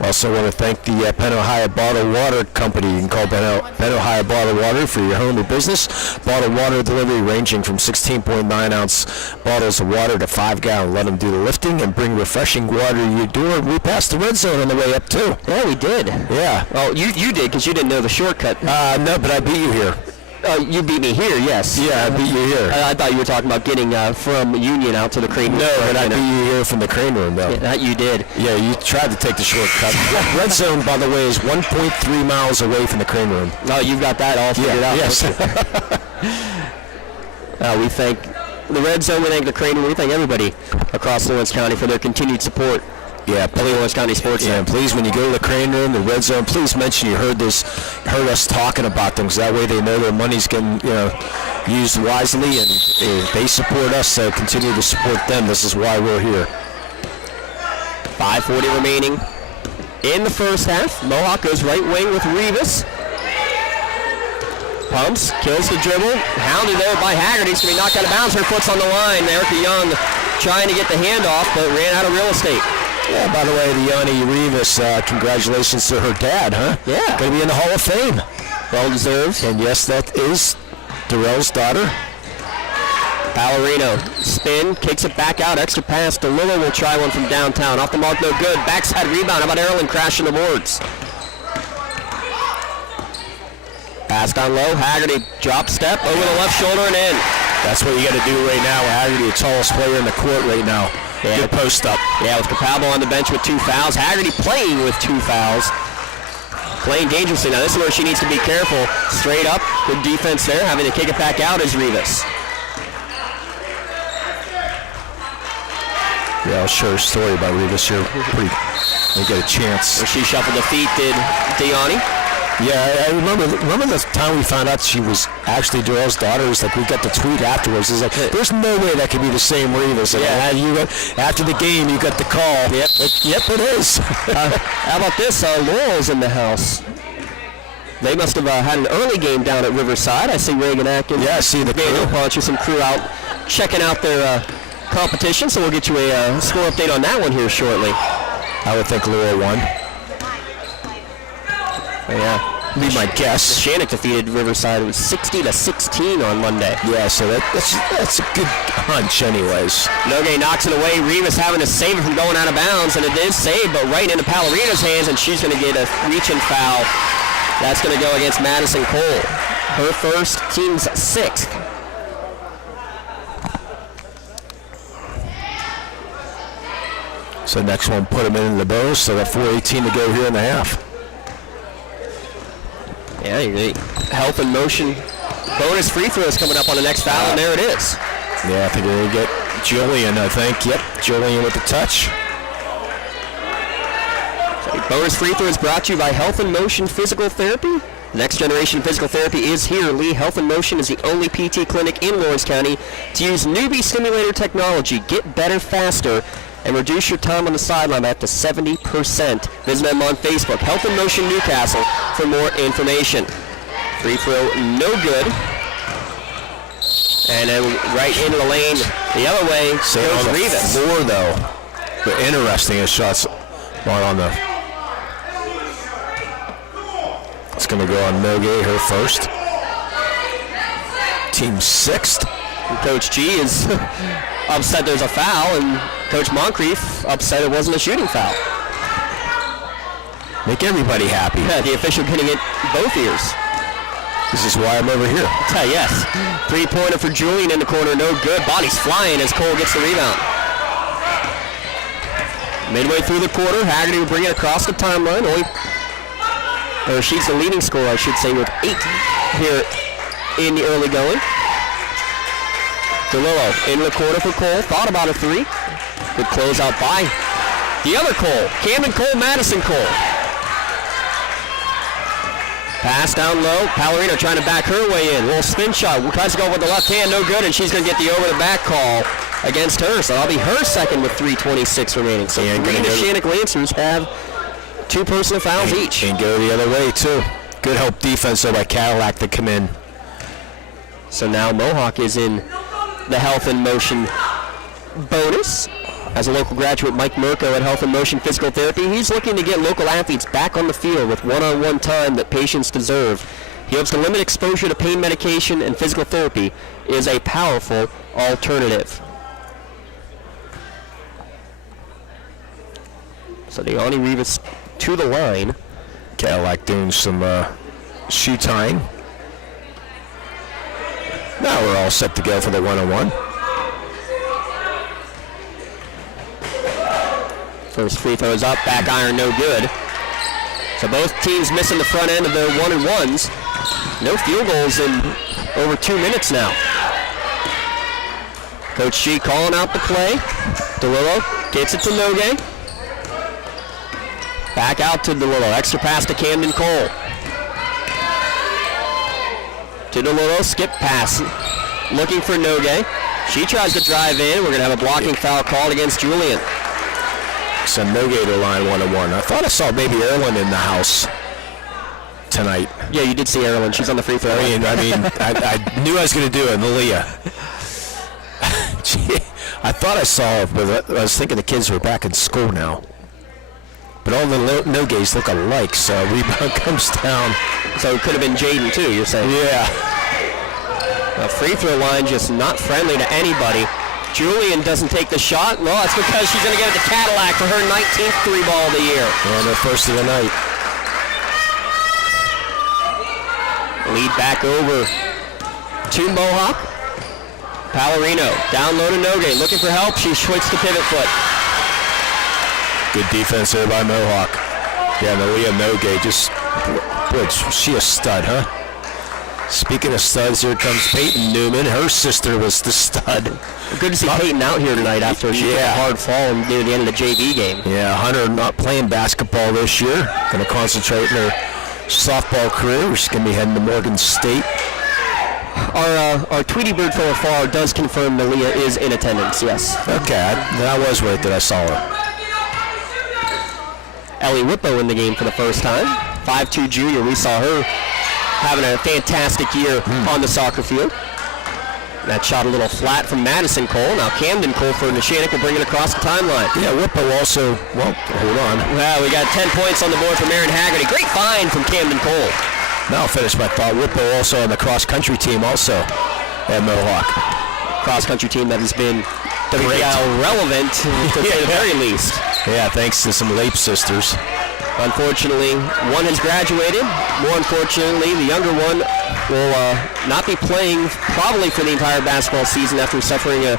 Also want to thank the Penn Ohio Bottled Water Company. You can call Penn Ohio Bottled Water for your home or business. Bottled water delivery ranging from 16.9-ounce bottles of water to 5-gallon. Let them do the lifting and bring refreshing water to your door. We passed the red zone on the way up, too. Yeah, we did. Yeah. Well, you did because you didn't know the shortcut. No, but I beat you here. You beat me here, yes. Yeah, I beat you here. I thought you were talking about getting from Union out to the crane room. No, but I beat you here from the crane room, though. Yeah, that you did. Yeah, you tried to take the shortcut. Red zone, by the way, is 1.3 miles away from the crane room. Oh, you've got that all figured out. Yes. We thank the Red Zone, we thank the crane room, we thank everybody across Lawrence County for their continued support. Yeah, Lawrence County SportsNet. Yeah, and please, when you go to the crane room, the red zone, please mention you heard us talking about them, because that way they know their money's getting used wisely, and they support us, so continue to support them. This is why we're here. 5:40 remaining in the first half. Mohawk goes right wing with Rivas. Pumps, kills the dribble, hounded there by Haggerty. He's going to be knocked out of bounds. Her foot's on the line. Erica Young trying to get the handoff, but ran out of real estate. Yeah, by the way, Liani Rivas, congratulations to her dad, huh? Yeah. Going to be in the Hall of Fame. Well deserved. And yes, that is Darrell's daughter. Ballerino, spin, kicks it back out, extra pass. DeLillo will try one from downtown. Off the mark, no good. Backside rebound. How about Erlen crashing the boards? Passed on low. Haggerty drop step over the left shoulder and in. That's what you got to do right now. Haggerty, the tallest player in the court right now. Yeah, good post up. Yeah, with Capalbo on the bench with 2 fouls. Haggerty playing with 2 fouls. Playing dangerously. Now this is where she needs to be careful. Straight up, good defense there. Having to kick it back out is Rivas. Yeah, I'll share a story about Rivas here. They get a chance. Well, she shuffled the feet, did Diani. Yeah, I remember the time we found out she was actually Darrell's daughter. It was like we got the tweet afterwards. It's like, there's no way that could be the same Rivas. Yeah. After the game, you got the call. Yep. Yep, it is. How about this? Laurel's in the house. They must have had an early game down at Riverside. I see Reagan Atkins. Yeah, I see the crew. Punch with some crew out checking out their competition. So we'll get you a score update on that one here shortly. I would think Laurel won. Yeah. Be my guess. Neshannock defeated Riverside. It was 60-16 on Monday. Yeah, so that's a good hunch anyways. Nogue knocks it away. Rivas having to save it from going out of bounds, and it is saved, but right into Pallarino's hands, and she's going to get a reach-in foul. That's going to go against Madison Cole. Her first, team's 6th. So next one, put them in the bonus, so that 4:18 to go here in the half. Yeah, health and motion bonus free throws coming up on the next foul, and there it is. Yeah, I think we're going to get Julian, I think. Yep, Julian with the touch. So bonus free throws brought to you by Health and Motion Physical Therapy. Next Generation Physical Therapy is here. Lee Health and Motion is the only PT clinic in Lawrence County to use newbie stimulator technology. Get better faster and reduce your time on the sideline by up to 70%. Visit them on Facebook, Health and Motion Newcastle, for more information. Free throw, no good. And then right into the lane, the other way, goes Rivas. Floor, though. But interesting, his shots are on the... It's going to go on Nogue, her first. Team 6th. And Coach G is upset there's a foul, and Coach Moncrief upset it wasn't a shooting foul. Make everybody happy. Yeah, the official getting it both ears. This is why I'm over here. Yes. 3-pointer for Julian in the corner, no good. Body's flying as Cole gets the rebound. Midway through the quarter, Haggerty will bring it across the timeline. She's the leading scorer, I should say, with 8 here in the early going. DeLillo in the corner for Cole. Thought about a 3. Good closeout by The other Cole, Camden Cole, Madison Cole. Pass down low. Pallarino trying to back her way in. Little spin shot. Tries to go with the left hand. No good, and she's going to get the over-the-back call against her. So that'll be her second with 3:26 remaining. So the Neshannock Lancers have 2 personal fouls each. And go the other way, too. Good help defense though by Cadillac to come in. So now Mohawk is in the Health in Motion bonus. As a local graduate, Mike Mirko at Health in Motion Physical Therapy, he's looking to get local athletes back on the field with one-on-one time that patients deserve. He hopes to limit exposure to pain medication, and physical therapy is a powerful alternative. So Deani Rivas to the line. Cadillac doing some shoe tying. Now we're all set to go for the one-on-one. First free throw is up, back iron no good. So both teams missing the front end of their one-and-ones. No field goals in over 2 minutes now. Coach G calling out the play. DeLillo gets it to Nogue. Back out to DeLillo, extra pass to Camden Cole. To DeLillo, skip pass. Looking for Nogue. She tries to drive in. We're going to have a blocking foul called against Julian. Send Nogue to line one-on-one. I thought I saw baby Erlyn in the house tonight. Yeah, you did see Erlyn. She's on the free throw line. I knew I was going to do it, Malia. I thought I saw her, but I was thinking the kids were back in school now. But all the Nogues look alike, so rebound comes down. So it could have been Jaden too, you're saying? Yeah. The free throw line just not friendly to anybody. Julian doesn't take the shot. No, that's because she's going to get it to Cadillac for her 19th 3-ball of the year. And her first of the night. Lead back over to Mohawk. Pallarino down low to Nogue, looking for help. She switched to pivot foot. Good defense there by Mohawk. Yeah, Malia Nogue just, boy, she a stud, huh? Speaking of studs, here comes Peyton Newman. Her sister was the stud. Good to see Peyton out here tonight after she took a hard fall near the end of the JV game. Yeah, Hunter not playing basketball this year. Going to concentrate in her softball career. She's going to be heading to Morgan State. Our Tweety Bird from afar does confirm Malia is in attendance, yes. Okay, I was right that I saw her. Ellie Whippo in the game for the first time. 5'2" junior. We saw her having a fantastic year on the soccer field. That shot a little flat from Madison Cole. Now Camden Cole for Neshannock will bring it across the timeline. Yeah, Whippo also, well, hold on. Well, we got 10 points on the board from Aaron Haggerty. Great find from Camden Cole. Now I'll finish my thought. Whippo also on the cross-country team also at Mohawk. Cross-country team that has been WPIAL relevant to say the very least. Yeah, thanks to some Lape sisters. Unfortunately, one has graduated. More unfortunately, the younger one will not be playing probably for the entire basketball season after suffering a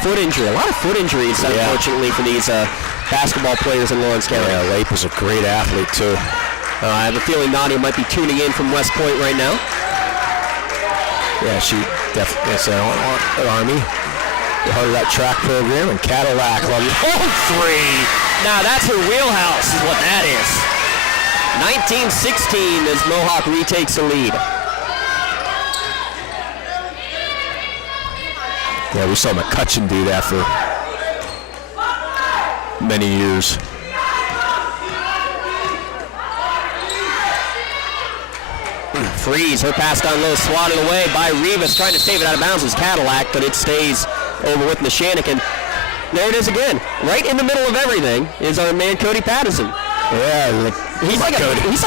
foot injury. A lot of foot injuries, unfortunately, for these basketball players in Lawrence County. Yeah, Lape is a great athlete, too. I have a feeling Nadia might be tuning in from West Point right now. Yeah, she definitely is an Army. The heart of that track program, and Cadillac. Three! Now that's her wheelhouse is what that is. 19-16 as Mohawk retakes the lead. Yeah, we saw McCutcheon do that for many years. Freeze, her pass down low, swatted away by Rivas, trying to save it out of bounds as Cadillac, but it stays over with Neshannock, and there it is again. Right in the middle of everything is our man Cody Patterson. Yeah, he's like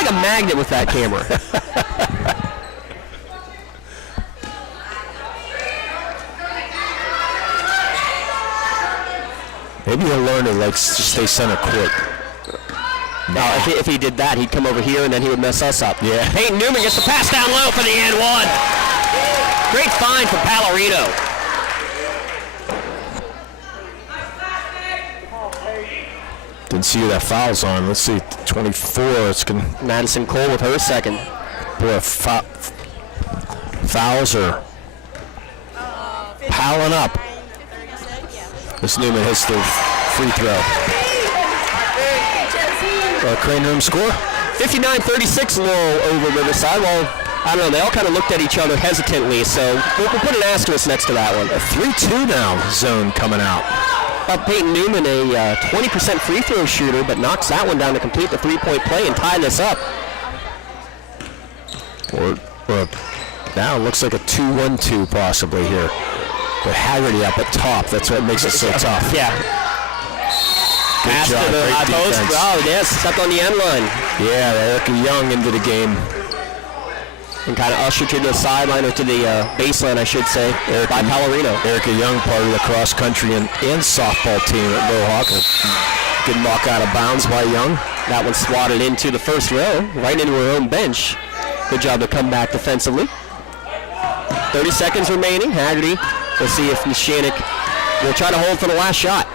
a magnet with that camera. Maybe he'll learn to just stay center court. Now, if he did that, he'd come over here and then he would mess us up. Yeah. Peyton Newman gets the pass down low for the and one. Great find for Pallarino. Didn't see who that foul's on. Let's see, 24. It's gonna. Madison Cole with her second. Boy, fouls are piling up. This Newman hits the free throw. Crane Room score? 59-36 Laurel over Riverside. Well, I don't know. They all kind of looked at each other hesitantly, so we'll put an asterisk next to that one. A 3-2 now zone coming out. Peyton Newman, a 20% free throw shooter, but knocks that one down to complete the three-point play and tie this up. Or now it looks like a 2-1-2 possibly here. But Haggerty up at top. That's what makes it so tough. Yeah. Good Pass job. to the Great high post. defense. Oh, yes, stepped on the end line. Yeah, Erica Young into the game. And kind of ushered to the sideline, or to the baseline, I should say, by Pallarino. Erica Young, part of the cross-country and softball team at Mohawk. Good knock out of bounds by Young. That one swatted into the first row, right into her own bench. Good job to come back defensively. 30 seconds remaining. Haggerty, we'll see if Neshannock will try to hold for the last shot.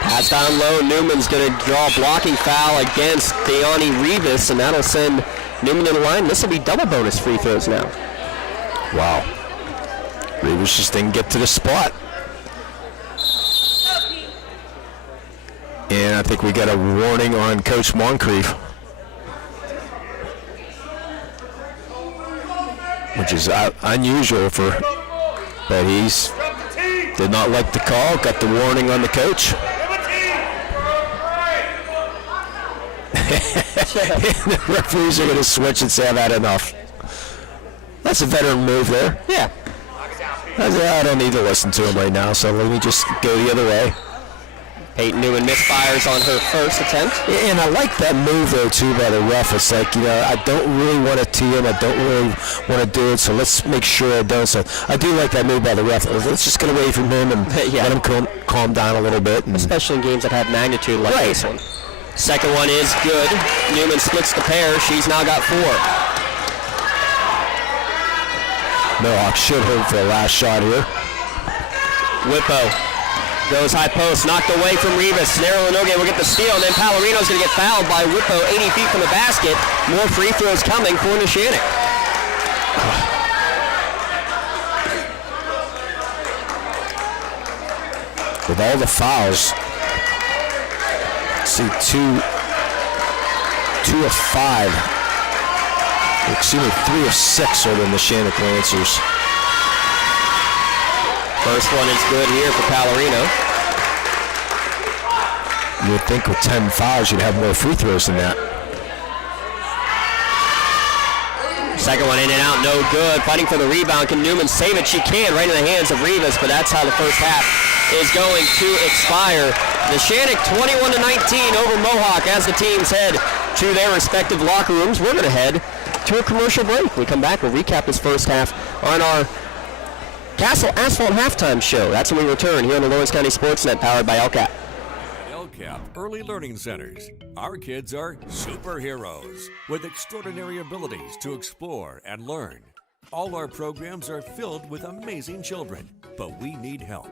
Pass down low. Newman's going to draw a blocking foul against Deani Rivas, and that'll send Newman to the line. This will be double bonus free throws now. Wow. Rivas just didn't get to the spot. And I think we got a warning on Coach Moncrief, which is unusual but he's did not like the call, got the warning on the coach. The referees are going to switch and say, I've had enough. That's a veteran move there. Yeah. I don't need to listen to him right now, so let me just go the other way. Peyton Newman misfires on her first attempt. And I like that move, though, too, by the ref. It's like, I don't really want to tee him. I don't really want to do it, so let's make sure I don't. So I do like that move by the ref. Let's just get away from him and let him calm down a little bit. Especially in games that have magnitude like this one. Second one is good. Newman splits the pair. She's now got 4. Mohawk should hold for the last shot here. Whippo goes high post, knocked away from Rivas. Narrow Lenoge will get the steal, and then Pallarino's going to get fouled by Whippo 80 feet from the basket. More free throws coming for Neshannock. With all the fouls, see 2 of 5. Excuse me, 3 of 6 are the Neshannock Lancers. First one is good here for Pallarino. You would think with 10 fouls you'd have more free throws than that. Second one in and out, no good. Fighting for the rebound. Can Newman save it? She can, right in the hands of Rivas, but that's how the first half is going to expire. Neshannock 21-19 over Mohawk as the teams head to their respective locker rooms. We're going to head to a commercial break. When we come back, we'll recap this first half on our Castle Asphalt Halftime Show. That's when we return here on the Lawrence County SportsNet, powered by LCAP. At LCAP Early Learning Centers, our kids are superheroes with extraordinary abilities to explore and learn. All our programs are filled with amazing children, but we need help.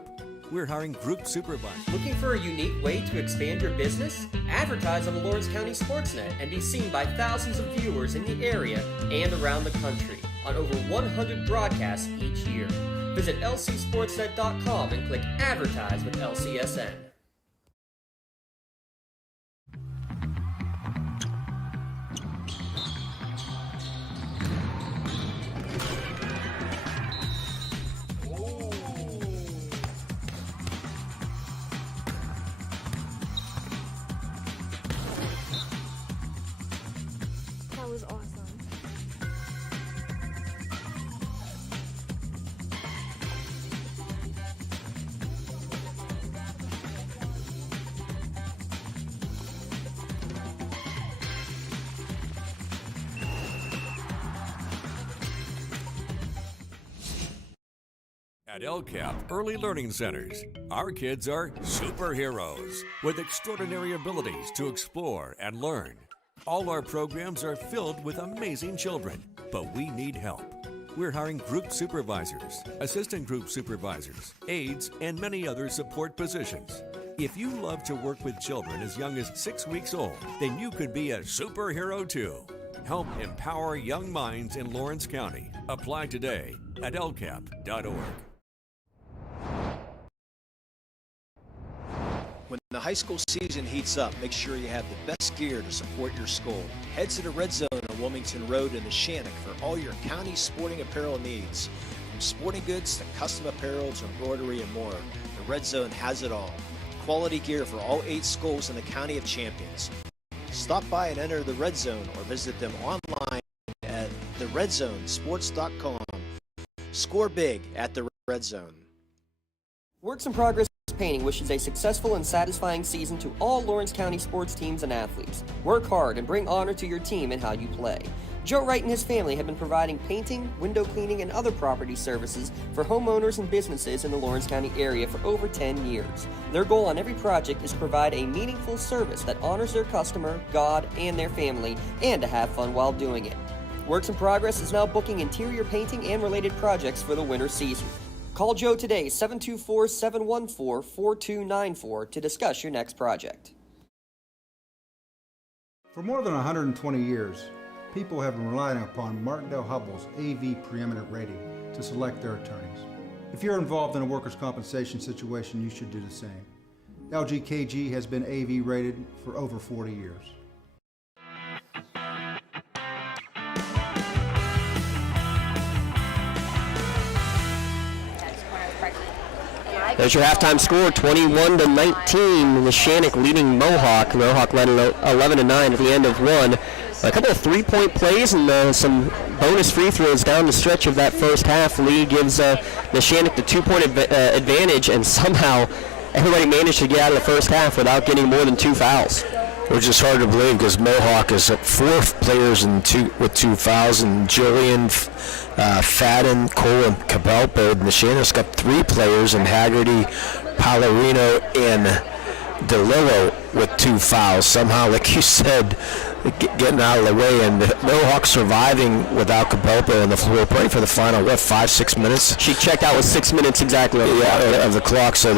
We're hiring group supervisors. Looking for a unique way to expand your business? Advertise on the Lawrence County SportsNet and be seen by thousands of viewers in the area and around the country on over 100 broadcasts each year. Visit lcsportsnet.com and click Advertise with LCSN. That was awesome. At LCAP Early Learning Centers, our kids are superheroes with extraordinary abilities to explore and learn. All our programs are filled with amazing children, but we need help. We're hiring group supervisors, assistant group supervisors, aides, and many other support positions. If you love to work with children as young as 6 weeks old, then you could be a superhero too. Help empower young minds in Lawrence County. Apply today at lcap.org. When the high school season heats up, make sure you have the best gear to support your school. Head to the Red Zone on Wilmington Road in Neshannock for all your county sporting apparel needs. From sporting goods to custom apparel to embroidery and more, the Red Zone has it all. Quality gear for all 8 schools in the County of Champions. Stop by and enter the Red Zone or visit them online at theredzonesports.com. Score big at the Red Zone. Works in Progress Painting wishes a successful and satisfying season to all Lawrence County sports teams and athletes. Work hard and bring honor to your team in how you play. Joe Wright and his family have been providing painting, window cleaning, and other property services for homeowners and businesses in the Lawrence County area for over 10 years. Their goal on every project is to provide a meaningful service that honors their customer, God, and their family, and to have fun while doing it. Works in Progress is now booking interior painting and related projects for the winter season. Call Joe today, 724-714-4294 to discuss your next project. For more than 120 years, people have been relying upon Martindale Hubbell's AV preeminent rating to select their attorneys. If you're involved in a workers' compensation situation, you should do the same. LGKG has been AV rated for over 40 years. There's your halftime score, 21-19. Neshannock leading Mohawk. Mohawk led 11-9 at the end of one. A couple of three-point plays and some bonus free throws down the stretch of that first half. Lee gives Neshannock the 2-point advantage, and somehow everybody managed to get out of the first half without getting more than 2 fouls. Which is hard to believe because Mohawk is at 4 players with 2 fouls, and Jillian, Fadden, Cole, and Cabelpo. Neshannock's got 3 players, and Haggerty, Pallarino, and DeLillo with 2 fouls. Somehow, like you said, getting out of the way, and Mohawk surviving without Cabelpo on the floor, praying for the final, 5-6 minutes? She checked out with 6 minutes exactly on the clock. Of the clock, so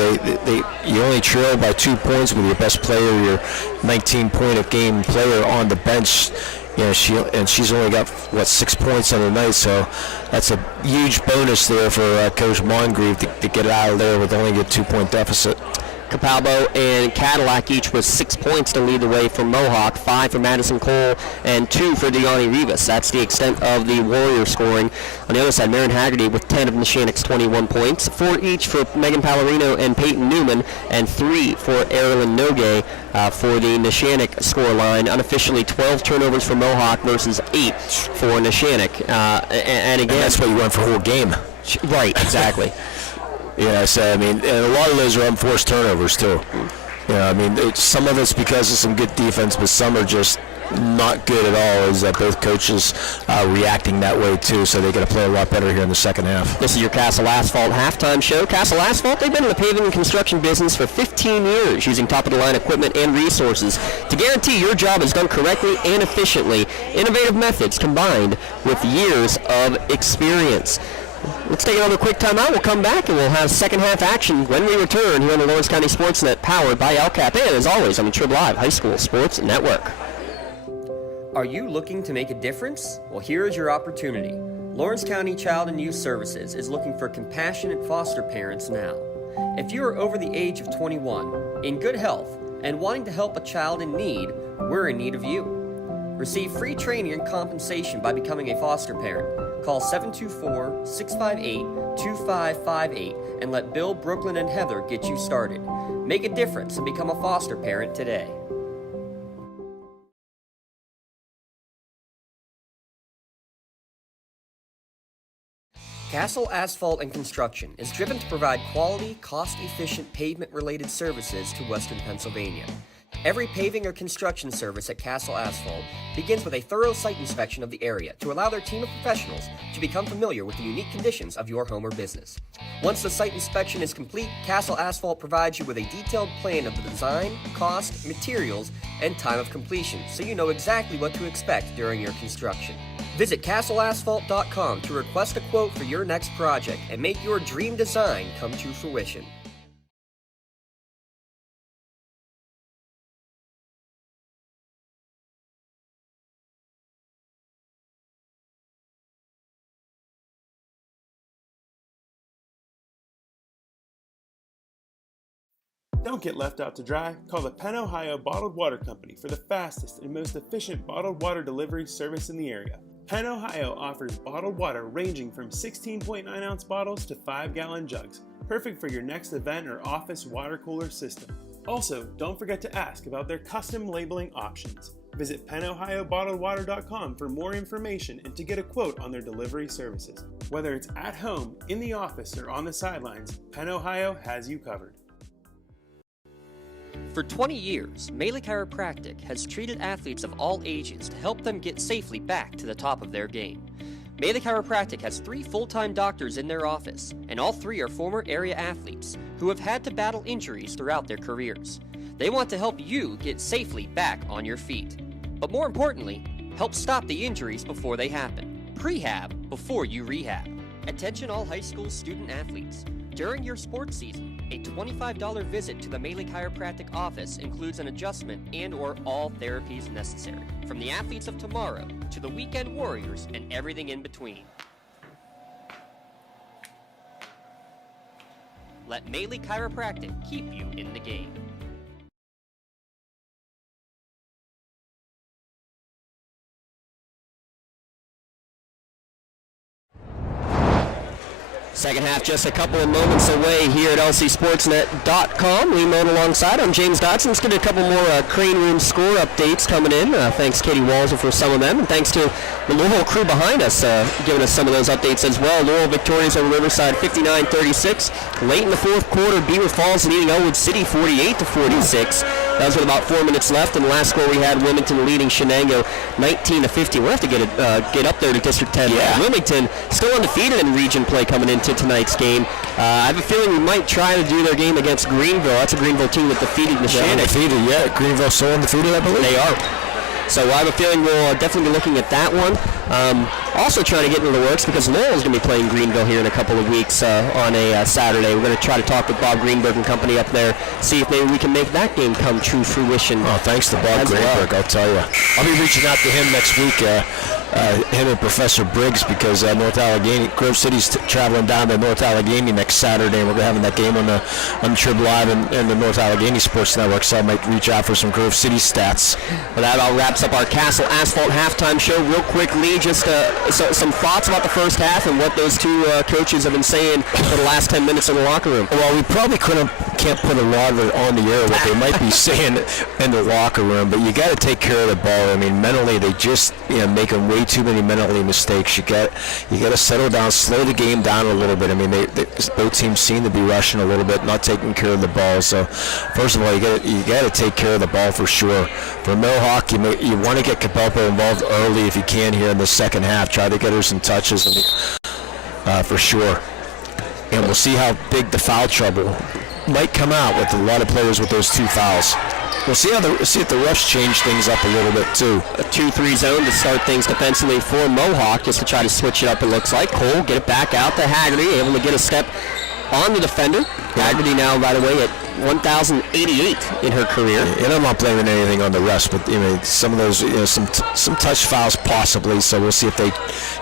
you only trail by 2 points with your best player, your 19-point-a-game player on the bench. You know, she's only got 6 points on the night, so that's a huge bonus there for Coach Moncrief to get out of there with only a 2-point deficit. Capalbo and Cadillac each with 6 points to lead the way for Mohawk, 5 for Madison Cole, and 2 for Deani Rivas. That's the extent of the Warrior scoring. On the other side, Marin Haggerty with 10 of Neshannock's 21 points, 4 each for Megan Pallarino and Peyton Newman, and 3 for Erilyn Nogue for the Neshannock scoreline. Unofficially, 12 turnovers for Mohawk versus 8 for Neshannock. And again, that's what you run for a whole game. Right, exactly. Yeah, so I mean, and a lot of those are unforced turnovers too. You know, I mean, some of it's because of some good defense, but some are just not good at all. Is that both coaches reacting that way too? So they got to play a lot better here in the second half. This is your Castle Asphalt halftime show. Castle Asphalt, they've been in the paving and construction business for 15 years, using top-of-the-line equipment and resources to guarantee your job is done correctly and efficiently. Innovative methods combined with years of experience. Let's take another quick timeout. We'll come back and we'll have second half action when we return here on the Lawrence County SportsNet, powered by LCAP, and as always on the Trib Live High School Sports Network. Are you looking to make a difference? Well, here is your opportunity. Lawrence County Child and Youth Services is looking for compassionate foster parents now. If you are over the age of 21, in good health, and wanting to help a child in need, we're in need of you. Receive free training and compensation by becoming a foster parent. Call 724-658-2558 and let Bill, Brooklyn, and Heather get you started. Make a difference and become a foster parent today. Castle Asphalt and Construction is driven to provide quality, cost-efficient pavement-related services to Western Pennsylvania. Every paving or construction service at Castle Asphalt begins with a thorough site inspection of the area to allow their team of professionals to become familiar with the unique conditions of your home or business. Once the site inspection is complete, Castle Asphalt provides you with a detailed plan of the design, cost, materials, and time of completion, so you know exactly what to expect during your construction. Visit castleasphalt.com to request a quote for your next project and make your dream design come to fruition. Don't get left out to dry. Call the Penn Ohio Bottled Water Company for the fastest and most efficient bottled water delivery service in the area. Penn Ohio offers bottled water ranging from 16.9-ounce bottles to 5-gallon jugs, perfect for your next event or office water cooler system. Also, don't forget to ask about their custom labeling options. Visit PennOhioBottledWater.com for more information and to get a quote on their delivery services. Whether it's at home, in the office, or on the sidelines, Penn Ohio has you covered. For 20 years, Melee Chiropractic has treated athletes of all ages to help them get safely back to the top of their game. Melee Chiropractic has 3 full-time doctors in their office, and all 3 are former area athletes who have had to battle injuries throughout their careers. They want to help you get safely back on your feet. But more importantly, help stop the injuries before they happen. Prehab before you rehab. Attention all high school student athletes. During your sports season, a $25 visit to the Melee Chiropractic office includes an adjustment and/or all therapies necessary, from the athletes of tomorrow to the weekend warriors and everything in between. Let Melee Chiropractic keep you in the game. Second half just a couple of moments away here at lcsportsnet.com. Lee Moan alongside. I'm James Dodson. Let's get a couple more Crane Room score updates coming in. Thanks Katie Walzer for some of them, and thanks to the Louisville crew behind us giving us some of those updates as well. Louisville victorious over Riverside 59-36. Late in the fourth quarter, Beaver Falls leading Elwood City 48-46. That was with about 4 minutes left, and the last score we had Wilmington leading Shenango 19-50. We'll have to get up there to District 10. Yeah. Wilmington still undefeated in region play coming into tonight's game. I have a feeling we might try to do their game against Greenville. That's a Greenville team that defeated Neshannock. Yeah, Greenville still undefeated, I believe. They are. So I have a feeling we'll definitely be looking at that one. Also trying to get into the works because Laurel's going to be playing Greenville here in a couple of weeks on a Saturday. We're going to try to talk with Bob Greenberg and company up there, see if maybe we can make that game come true fruition. Oh, thanks to Bob Greenberg, I'll tell you. I'll be reaching out to him next week, him and Professor Briggs, because North Allegheny, Grove City's traveling down to North Allegheny next Saturday, and we're having that game on the Trib Live and the North Allegheny Sports Network, so I might reach out for some Grove City stats. Well, that all wraps up our Castle Asphalt halftime show. Real quickly, just some thoughts about the first half and what those two coaches have been saying for the last 10 minutes in the locker room. Well, we probably can't put a lot of it on the air, what they might be saying in the locker room, but you got to take care of the ball. I mean, mentally, they just making way too many mentally mistakes. You got to settle down, slow the game down a little bit. I mean, both teams seem to be rushing a little bit, not taking care of the ball. So, first of all, you got to take care of the ball for sure. For Mohawk, you want to get Capelpo involved early if you can here in the second half. Try to get her some touches for sure. And we'll see how big the foul trouble might come out with a lot of players with those 2 fouls. We'll see if the refs change things up a little bit too. A 2-3 zone to start things defensively for Mohawk, just to try to switch it up. It looks like Cole get it back out to Haggerty, able to get a step on the defender. Haggerty now, by the way, at 1,088 in her career. And I'm not blaming anything on the refs, but some of those, some touch fouls possibly. So we'll see if they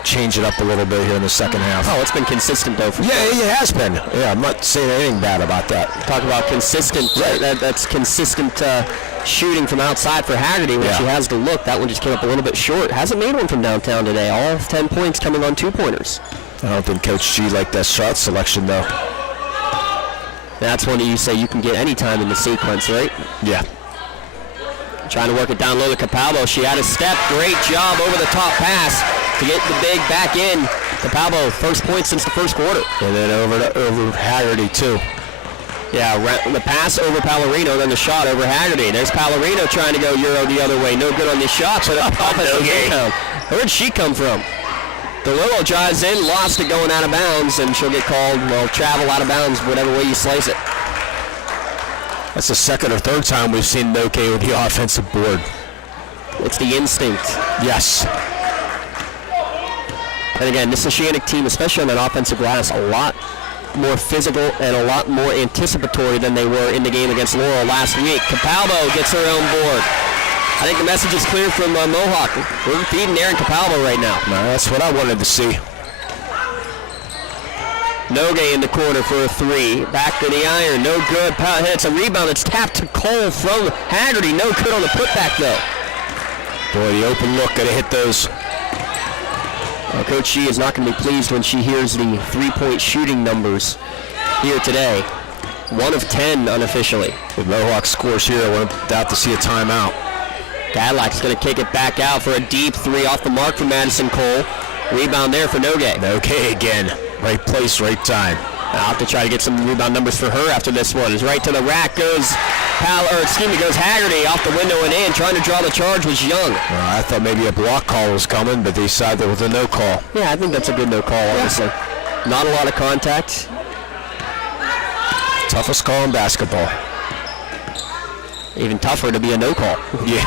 change it up a little bit here in the second half. Oh, it's been consistent though. It has been. Yeah, I'm not saying anything bad about that. Talk about consistent. Right. That's consistent shooting from outside for Haggerty when she has the look. That one just came up a little bit short. Hasn't made one from downtown today. All 10 points coming on 2-pointers. I don't think Coach G liked that shot selection though. That's one that you say you can get any time in the sequence, right? Yeah. Trying to work it down low to Capalbo. She had a step. Great job over the top pass to get the big back in. Capalbo, first point since the first quarter. And then over Haggerty too. Yeah, the pass over Pallarino, then the shot over Haggerty. There's Pallarino trying to go Euro the other way. No good on this shot, but offensive rebound. Where'd she come from? DeLillo drives in, lost it going out of bounds, and she'll get called, travel out of bounds, whatever way you slice it. That's the second or third time we've seen Noke with the offensive board. It's the instinct. Yes. And again, this Neshannock team, especially on that offensive glass, a lot more physical and a lot more anticipatory than they were in the game against Laurel last week. Capalbo gets her own board. I think the message is clear from Mohawk. We're feeding Aaron Capalbo right now. No, that's what I wanted to see. Nogue in the corner for a three. Back to the iron. No good. Powell hits a rebound. It's tapped to Cole from Haggerty. No good on the putback, though. Boy, the open look. Got to hit those. Well, Coach G is not going to be pleased when she hears the three-point shooting numbers here today. 1 of 10 unofficially. With Mohawk scores here, I wouldn't doubt to see a timeout. Cadillac's going to kick it back out for a deep three off the mark from Madison Cole. Rebound there for Nogue. Nogue again. Right place, right time. I'll have to try to get some rebound numbers for her after this one. It's right to the rack goes goes Haggerty off the window and in. Trying to draw the charge was Young. I thought maybe a block call was coming, but they decided there was a no call. Yeah, I think that's a good no call, honestly. Not a lot of contact. Toughest call in basketball. Even tougher to be a no call. Yeah.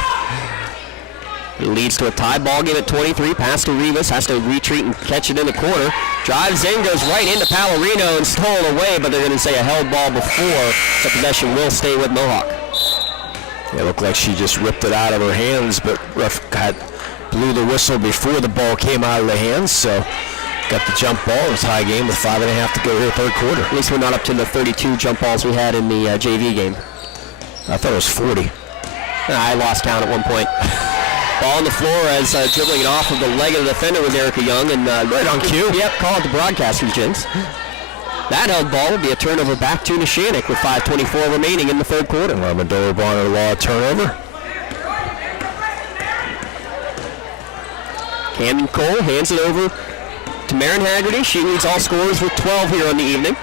It leads to a tie ball game at 23. Pass to Rivas. Has to retreat and catch it in the corner. Drives in, goes right into Pallarino and stolen away, but they're going to say a held ball before. The possession will stay with Mohawk. It looked like she just ripped it out of her hands, but ref blew the whistle before the ball came out of the hands, so got the jump ball. It was high game with 5.5 to go here third quarter. At least we're not up to the 32 jump balls we had in the JV game. I thought it was 40. I lost count at one point. Ball on the floor as dribbling it off of the leg of the defender was Erica Young. And right on cue. Yep, call it the broadcaster's jinx. That held ball would be a turnover back to Neshannock with 5:24 remaining in the third quarter. Armadillo Bonner law turnover. Camden Cole hands it over to Marin Haggerty. She leads all scorers with 12 here on the evening.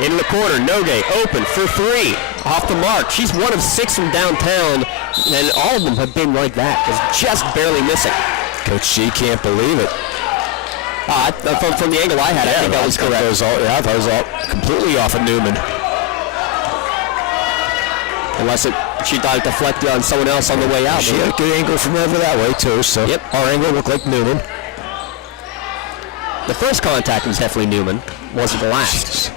Into the corner, Nogue open for three. Off the mark. She's 1 of 6 from downtown, and all of them have been like that. Just barely missing. Coach G can't believe it. From the angle I had, I think that was correct. I thought it was all completely off of Newman. Unless she thought it deflected on someone else on the way out. She had a good angle from over that way, too. So our angle looked like Newman. The first contact was definitely Newman. Wasn't the last.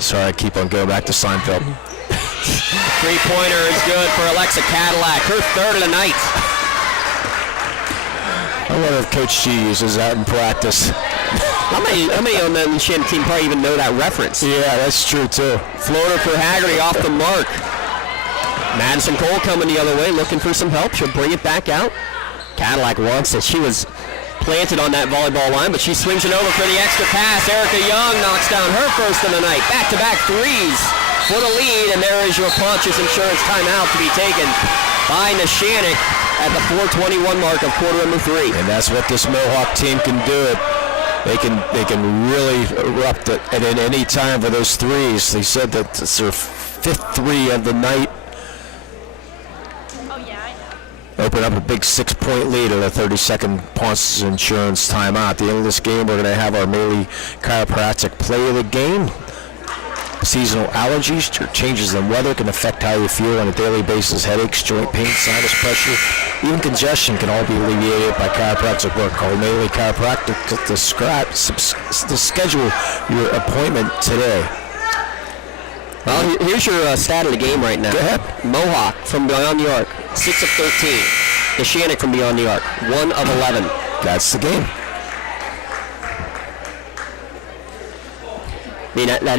Sorry, I keep on going back to Seinfeld. Three-pointer is good for Alexa Cadillac. Her third of the night. I wonder if Coach G uses that in practice. How many on the Neshannock team probably even know that reference? Yeah, that's true, too. Floater for Haggerty off the mark. Madison Cole coming the other way, looking for some help. She'll bring it back out. Cadillac wants it. She was planted on that volleyball line, but she swings it over for the extra pass. Erica Young knocks down her first of the night. Back-to-back threes for the lead, and there is your Pontius Insurance timeout to be taken by Neshannock at the 4:21 mark of quarter number 3. And that's what this Mohawk team can do. They can really erupt it at any time for those threes. They said that it's their 5th three of the night. Open up a big 6-point lead at a 30-second Pontius Insurance timeout. At the end of this game, we're going to have our Melee Chiropractic play of the game. Seasonal allergies, changes in weather can affect how you feel on a daily basis. Headaches, joint pain, sinus pressure, even congestion can all be alleviated by chiropractic work. Call Melee Chiropractic to schedule your appointment today. Well, here's your stat of the game right now. Go ahead. Mohawk from beyond the arc, 6 of 13. Neshannock from beyond the arc, 1 of 11. That's the game. I mean, that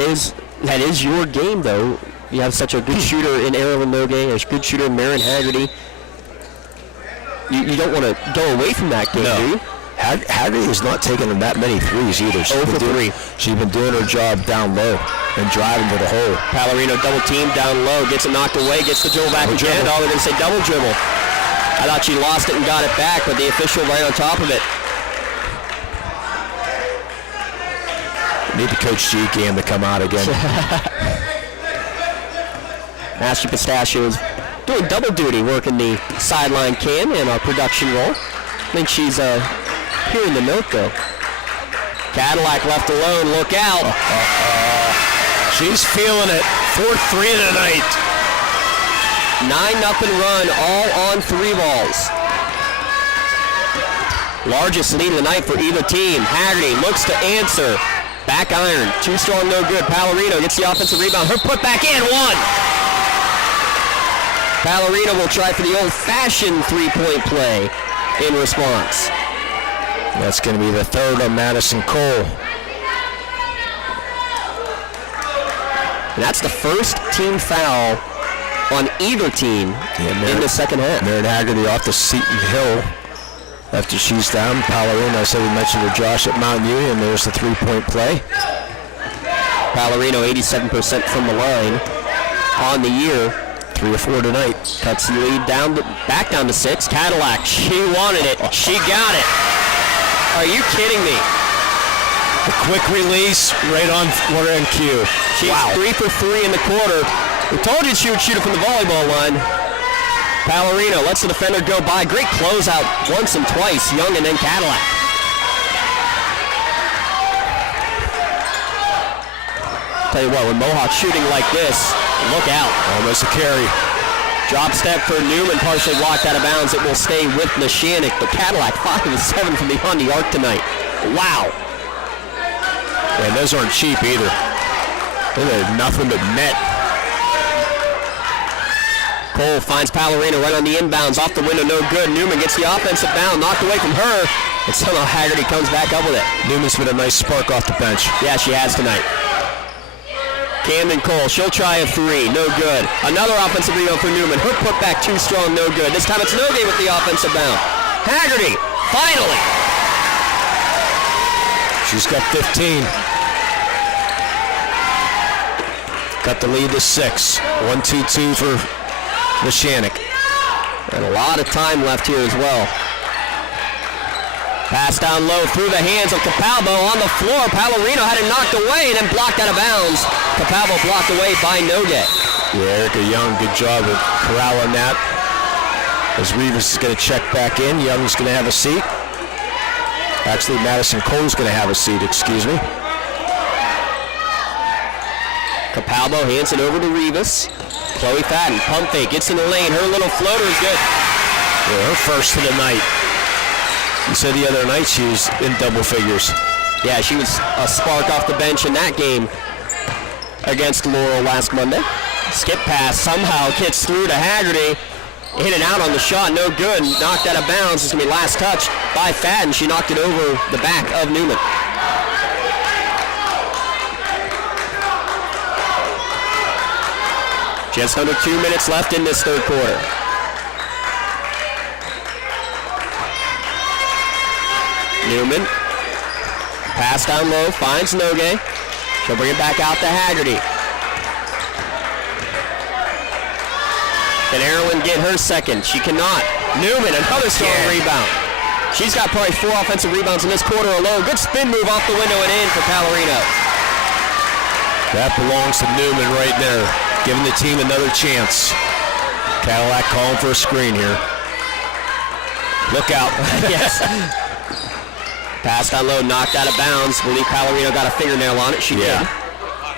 is your game, though. You have such a good shooter in Erin Nogue, a good shooter in Marin Haggerty. You don't want to go away from that game, do you? Haggerty is not taking that many threes either. She's been doing her job down low and driving to the hole. Pallarino double team down low, gets it knocked away, gets the dribble back again. Oh, they're going to say double dribble. I thought she lost it and got it back, but the official right on top of it. Need the Coach G game to come out again. Master Pistachio is doing double duty, working the sideline cam and our production role. I think she's hearing the note, though. Cadillac left alone. Look out. She's feeling it. 4-3 tonight. 9-0 run, all on 3 balls. Largest lead of the night for either team. Haggerty looks to answer. Back iron. Too strong, no good. Pallarino gets the offensive rebound. Her put back in. 1. Pallarino will try for the old-fashioned 3-point play in response. That's going to be the 3rd on Madison Cole. And that's the first team foul on either team in the second half. Merritt Haggerty off the Seton Hill after she's down. Pallarino, I said we mentioned her, Josh, at Mount Union. There's the three-point play. Pallarino 87% from the line on the year. 3 or 4 tonight. Cuts the lead back down to 6. Cadillac, she wanted it. She got it. Are you kidding me? A quick release right on order and cue. She's 3 for 3 in the quarter. We told you she would shoot it from the volleyball line. Pallarino lets the defender go by. Great closeout once and twice. Young and then Cadillac. Tell you what, when Mohawk's shooting like this, look out. Almost a carry. Drop step for Newman, partially blocked out of bounds. It will stay with Neshannock, but Cadillac 5 of 7 from beyond the arc tonight. Wow. And those aren't cheap either. They're nothing but net. Cole finds Pallarino right on the inbounds, off the window, no good. Newman gets the offensive bound, knocked away from her, and somehow Haggerty comes back up with it. Newman's been a nice spark off the bench. Yeah, she has tonight. Camden Cole, she'll try a 3, no good. Another offensive rebound for Newman. Her putback too strong, no good. This time it's Nogue with the offensive bound. Haggerty, finally. She's got 15. Cut the lead to 6. 1-2-2 for Neshannock. And a lot of time left here as well. Pass down low through the hands of Capalbo on the floor. Pallarino had it knocked away and then blocked out of bounds. Capalbo blocked away by Nogue. Yeah, Erica Young, good job of corralling that. As Rivas is going to check back in, Young's going to have a seat. Actually, Madison Cole's going to have a seat, excuse me. Capalbo hands it over to Rivas. Chloe Fadden, pump fake, gets in the lane. Her little floater is good. Yeah, her first of the night. You said the other night she was in double figures. Yeah, she was a spark off the bench in that game against Laurel last Monday. Skip pass somehow gets through to Haggerty. In and out on the shot, no good. Knocked out of bounds. It's going to be last touch by Fadden. She knocked it over the back of Newman. Just under 2 minutes left in this third quarter. Newman, pass down low, finds Nogue. She'll bring it back out to Haggerty. Can Erwin get her second? She cannot. Newman, another strong rebound. She's got probably 4 offensive rebounds in this quarter alone. Good spin move off the window and in for Pallarino. That belongs to Newman right there, giving the team another chance. Cadillac calling for a screen here. Look out. Yes. Pass down low, knocked out of bounds. Believe Pallarino got a fingernail on it. She did.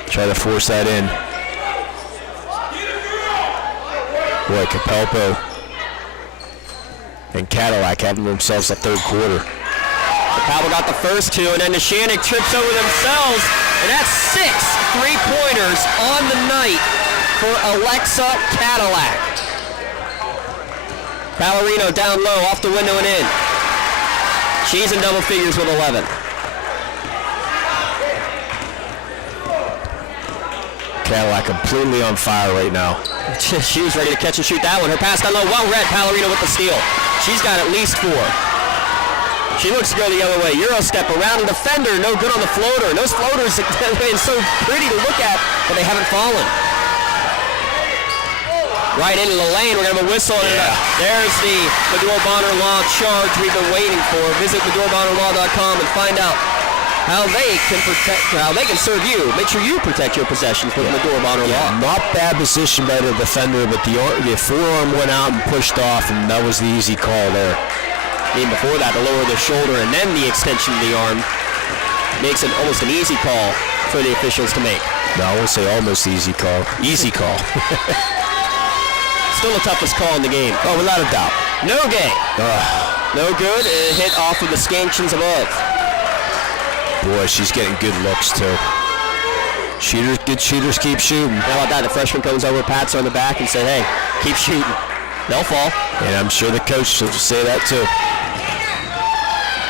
Try to force that in. Boy, Capalbo and Cadillac having themselves a third quarter. Capalbo got the first 2, and then Neshannock trips over themselves. And that's 6 3-pointers on the night for Alexa Cadillac. Pallarino down low, off the window and in. She's in double figures with 11. Cadillac completely on fire right now. She was ready to catch and shoot that one. Her pass down low, well read. Pallarino with the steal. She's got at least 4. She looks to go the other way. Euro step around a defender, no good on the floater. And those floaters have been so pretty to look at, but they haven't fallen. Right into the lane, we're going to have a whistle. And there's the Medora Bonner Law charge we've been waiting for. Visit MedoraBonnerLaw.com and find out how they can serve you. Make sure you protect your possessions with Medora Bonner Law. Not bad position by the defender, but the forearm went out and pushed off, and that was the easy call there. Even before that, to lower the shoulder and then the extension of the arm makes it almost an easy call for the officials to make. No, I won't say almost easy call. Easy call. Still the toughest call in the game. Oh, without a doubt. Nogue. No good. It hit off of the scansions above. Boy, she's getting good looks too. Good shooters keep shooting. How about that? The freshman comes over, pats her on the back, and said, "Hey, keep shooting. They'll fall." And I'm sure the coach will say that too.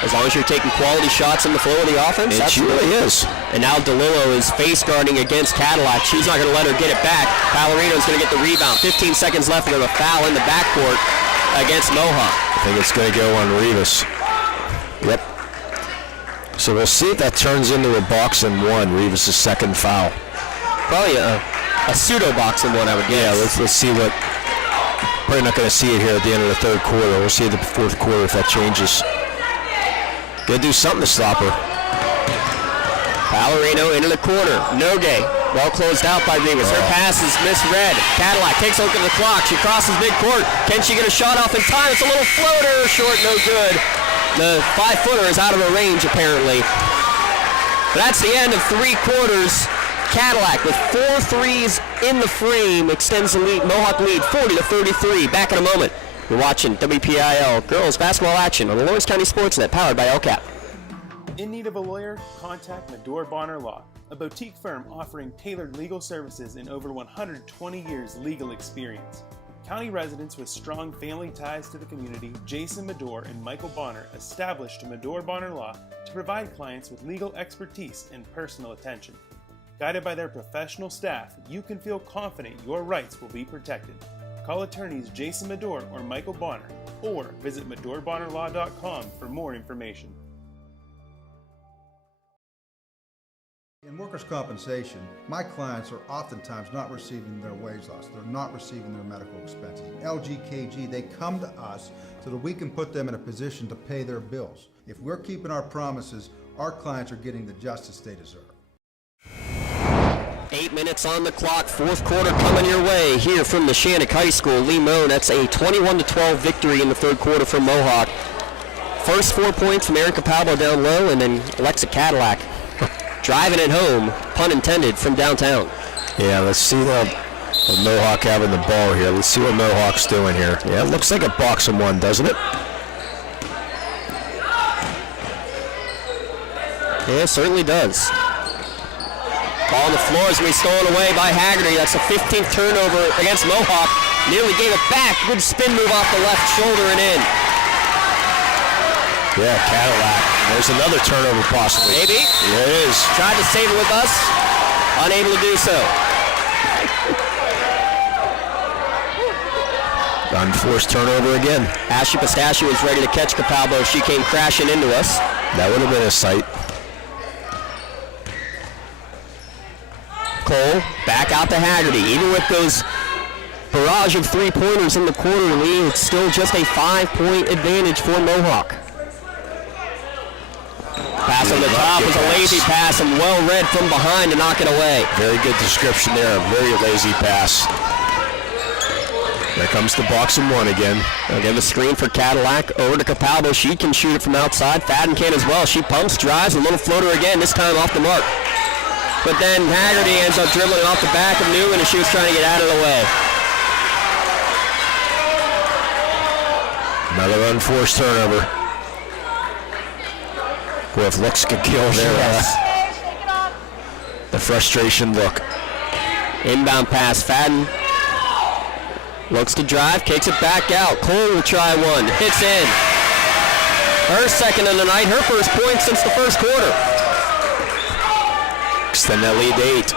As long as you're taking quality shots in the flow of the offense. It really is. And now DeLillo is face guarding against Cadillac. She's not going to let her get it back. Palorino's going to get the rebound. 15 seconds left, and a foul in the backcourt against Mohawk. I think it's going to go on Rivas. Yep. So we'll see if that turns into a box and one. Rivas' second foul. Probably a pseudo box and one, I would guess. Yeah, let's see what. Probably not going to see it here at the end of the third quarter. We'll see the fourth quarter if that changes. Got to do something to stop her. Palorino into the corner. Nogue, well closed out by Rivas. Her pass is misread. Cadillac takes a look at the clock. She crosses midcourt. Can she get a shot off in time? It's a little floater. Short, no good. The 5-footer is out of her range, apparently. But that's the end of 3 quarters. Cadillac with 4 threes in the frame extends the lead. Mohawk lead 40-33. Back in a moment. You're watching WPIAL girls basketball action on the Lawrence County SportsNet, powered by LCAP. In need of a lawyer? Contact Medore Bonner Law, a boutique firm offering tailored legal services and over 120 years legal experience. County residents with strong family ties to the community, Jason Medore and Michael Bonner, established Medore Bonner Law to provide clients with legal expertise and personal attention. Guided by their professional staff, you can feel confident your rights will be protected. Call attorneys Jason Medore or Michael Bonner, or visit MedoreBonnerLaw.com for more information. In workers' compensation, my clients are oftentimes not receiving their wage loss. They're not receiving their medical expenses. LGKG, they come to us so that we can put them in a position to pay their bills. If we're keeping our promises, our clients are getting the justice they deserve. 8 minutes on the clock, fourth quarter coming your way here from Neshannock High School. Lee Moan, that's a 21-12 victory in the third quarter for Mohawk. First 4 points from Erica Pablo down low, and then Alexa Cadillac driving it home, pun intended, from downtown. Yeah, let's see what Mohawk having the ball here. Let's see what Mohawk's doing here. Yeah, it looks like a box and one, doesn't it? Yeah, it certainly does. Ball on the floor is going to be stolen away by Haggerty. That's the 15th turnover against Mohawk. Nearly gave it back. Good spin move off the left shoulder and in. Yeah, Cadillac. There's another turnover possibly. Maybe. Yeah, it is. Tried to save it with us. Unable to do so. Unforced turnover again. Ashley Pistachio was ready to catch Capalbo. She came crashing into us. That would have been a sight. Cole back out to Haggerty. Even with those barrage of 3-pointers in the quarter lead, it's still just a 5-point advantage for Mohawk. Pass on the top was a lazy pass and well read from behind to knock it away. Very good description there. A very lazy pass. There comes the box and one again. Again, the screen for Cadillac over to Capalbo. She can shoot it from outside. Fadden can as well. She pumps, drives, a little floater again, this time off the mark. But then Haggerty ends up dribbling off the back of Newman as she was trying to get out of the way. Another unforced turnover. Boy, if looks could kill there. The frustration look. Inbound pass, Fadden. Looks to drive, kicks it back out. Cole will try one, hits in. Her second of the night, her first point since the first quarter. Extend that lead to 8.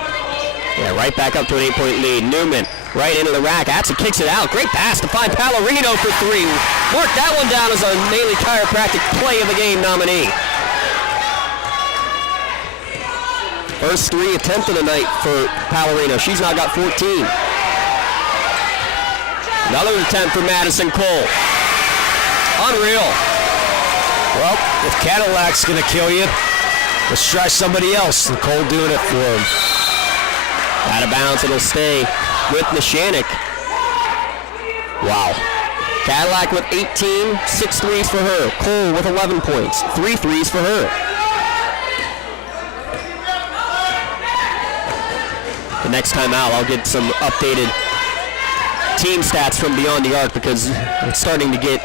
Yeah, right back up to an 8-point lead. Newman right into the rack. Atson kicks it out. Great pass to find Palorino for 3. Mark that one down as a Naley Chiropractic Play of the Game nominee. First 3 attempt of the night for Palorino. She's now got 14. Another attempt for Madison Cole. Unreal. Well, if Cadillac's going to kill you, let's try somebody else. And Cole doing it for him. Out of bounds, it'll stay with Neshannock. Wow. Cadillac with 18, 6 threes for her. Cole with 11 points, 3 threes for her. The next time out, I'll get some updated team stats from Beyond the Arc because it's starting to get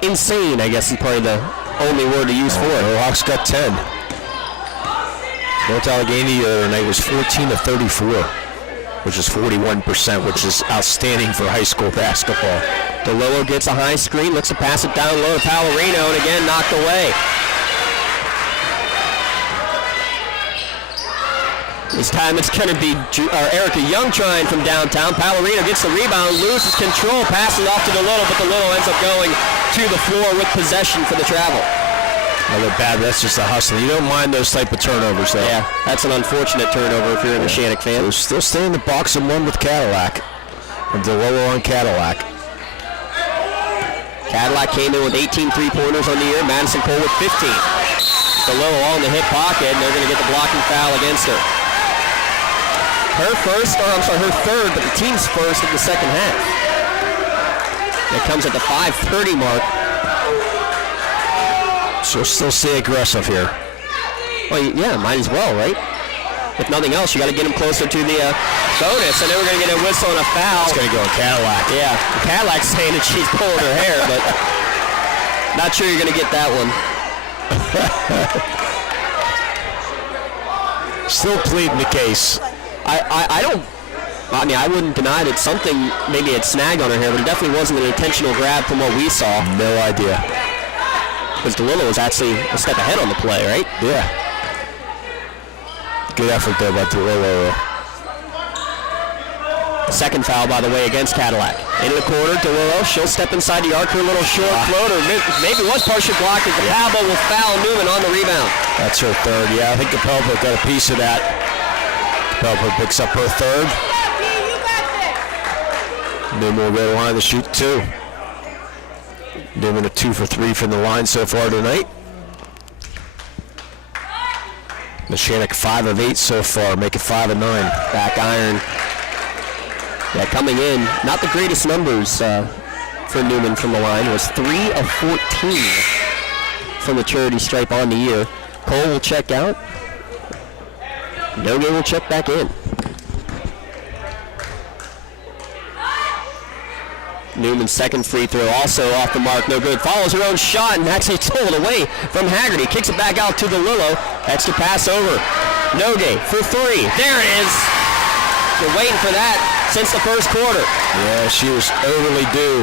insane, I guess is probably the only word to use for it. Mohawk's got 10. North Allegheny the other night was 14 of 34, which is 41%, which is outstanding for high school basketball. DeLillo gets a high screen, looks to pass it down low to Pallarino, and again knocked away. This time it's going to be Erica Young trying from downtown. Pallarino gets the rebound, loses control, passes off to DeLillo, but DeLillo ends up going to the floor with possession for the Travel. Another bad, that's just a hustle. You don't mind those type of turnovers, though. Yeah, that's an unfortunate turnover if you're a Neshannock fan. They're still staying in the box and one with Cadillac. And DeLillo on Cadillac. Cadillac came in with 18 three-pointers on the year. Madison Cole with 15. DeLillo all in the hip pocket, and they're going to get the blocking foul against her. Her third, but the team's first in the second half. It comes at the 5:30 mark. So still stay aggressive here. Well, yeah, might as well, right? If nothing else, you got to get them closer to the bonus, and then we're going to get a whistle and a foul. It's going to go on Cadillac. Yeah, Cadillac's saying that she's pulling her hair, but not sure you're going to get that one. Still pleading the case. I wouldn't deny that something maybe had snagged on her hair, but it definitely wasn't an intentional grab from what we saw. No idea. Because DeLillo was actually a step ahead on the play, right? Yeah. Good effort there by DeLillo. Second foul, by the way, against Cadillac. Into the corner, DeLillo, she'll step inside the arc, her little short floater. Maybe was partially blocked, and Capalbo will foul Newman on the rebound. That's her third. Yeah, I think Capalbo got a piece of that. Capalbo picks up her third. Newman will go to the line to shoot two. Newman a 2 for 3 from the line so far tonight. Neshannock 5 of 8 so far, make it 5 of 9. Back iron. Yeah, coming in, not the greatest numbers for Newman from the line. It was 3 of 14 from the charity stripe on the year. Cole will check out. Nogue will check back in. Newman's second free throw also off the mark, no good. Follows her own shot and actually stole away from Haggerty. Kicks it back out to DeLillo. Extra pass over. Nogue for three. There it is. Been waiting for that since the first quarter. Yeah, she was overly due.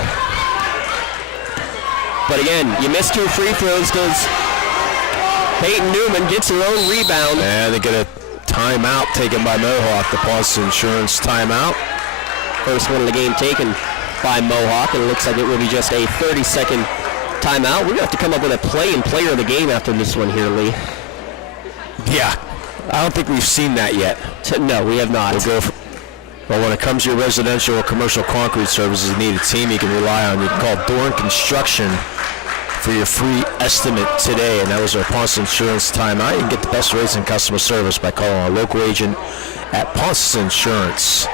But again, you missed 2 free throws because Peyton Newman gets her own rebound. And they get a timeout taken by Mohawk, the Boston Insurance timeout. First one of the game taken by Mohawk, and it looks like it will be just a 30-second timeout. We're going to have to come up with a play and player of the game after this one here, Lee. Yeah, I don't think we've seen that yet. No, we have not. Well, when it comes to your residential or commercial concrete services, you need a team you can rely on. You can call Dorn Construction for your free estimate today, and that was our Ponce Insurance timeout. You can get the best rates and customer service by calling our local agent at Ponce Insurance.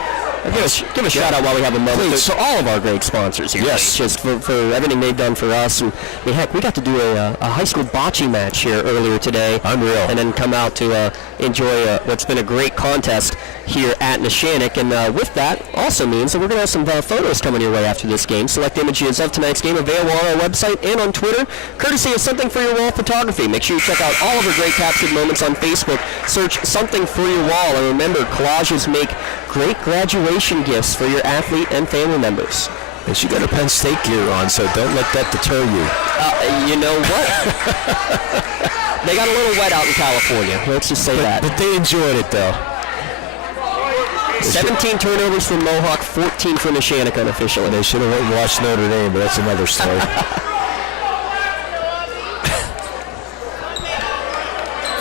Give a shout out while we have a moment to all of our great sponsors here. Yes. Just for everything they've done for us. And I mean, heck, we got to do a high school bocce match here earlier today. Unreal. And then come out to enjoy what's been a great contest here at Neshannock. And with that also means that we're going to have some photos coming your way after this game. Select images of tonight's game available on our website and on Twitter, courtesy of Something for Your Wall Photography. Make sure you check out all of our great captured moments on Facebook. Search Something for Your Wall. And remember, collages make great graduation gifts for your athlete and family members. And she got her Penn State gear on, so don't let that deter you. You know what? They got a little wet out in California. Let's just say that. But they enjoyed it, though. 17 turnovers from Mohawk, 14 from Neshannock unofficially. They should have went and watched Notre Dame, but that's another story.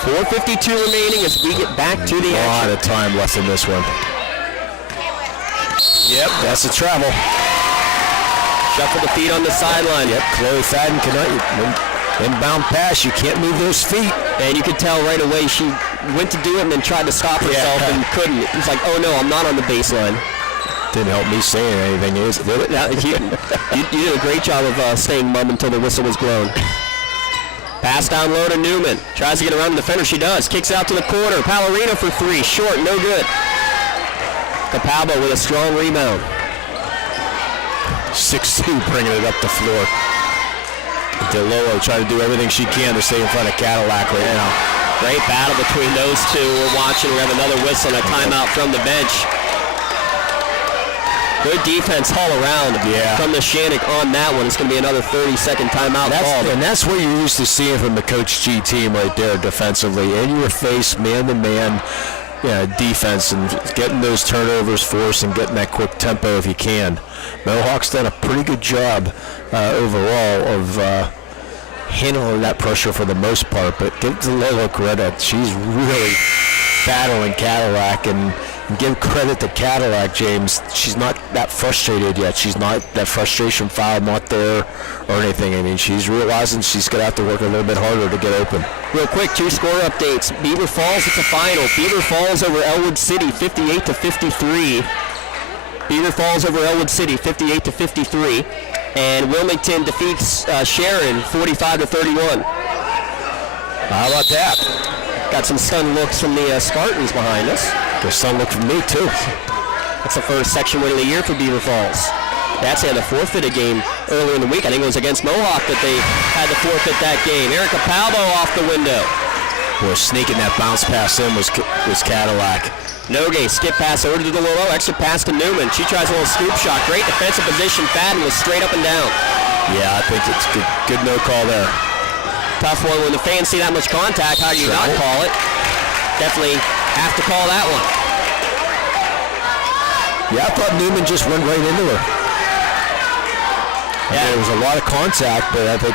4:52 remaining as we get back to the action. A lot of time left in this one. Yep, that's the travel. Shuffle the feet on the sideline. Yep, Chloe Fadden cannot. Inbound pass, you can't move those feet. And you could tell right away she went to do it and then tried to stop herself and couldn't. It was like, oh no, I'm not on the baseline. Didn't help me saying anything, did it? You did a great job of staying mum until the whistle was blown. Pass down low to Newman. Tries to get around the defender. She does. Kicks out to the corner. Pallarino for three. Short. No good. Capalbo with a strong rebound. 6'2", bringing it up the floor. DeLillo trying to do everything she can to stay in front of Cadillac right now. Great battle between those two. We're watching. We have another whistle and a timeout from the bench. Good defense all around from Neshannock on that one. It's going to be another 30-second timeout called. And that's what you're used to seeing from the Coach G team right there defensively. In your face, man-to-man defense, and getting those turnovers forced and getting that quick tempo if you can. Mohawk's done a pretty good job overall of handling that pressure for the most part, but give DeLillo credit. She's really battling Cadillac, and give credit to Cadillac, James. She's not that frustrated yet. She's not, that frustration foul not there or anything. I mean, she's realizing she's going to have to work a little bit harder to get open. Real quick, 2 score updates. Beaver Falls at the final. Beaver Falls over Elwood City, 58-53. Beaver Falls over Elwood City, 58-53. And Wilmington defeats Sharon, 45-31. How about that? Got some stunned looks from the Spartans behind us. Good stunned look from me, too. That's the first section win of the year for Beaver Falls. That's had to forfeit a game earlier in the week. I think it was against Mohawk that they had to forfeit that game. Erica Palbo off the window. Boy, sneaking that bounce pass in was Cadillac. Nogue, skip pass over to DeLillo, extra pass to Newman. She tries a little scoop shot. Great defensive position. Fadden was straight up and down. Yeah, I think it's good no call there. Tough one when the fans see that much contact. How do you not call it? Definitely have to call that one. Yeah, I thought Newman just went right into her. Yeah, there was a lot of contact, but I think...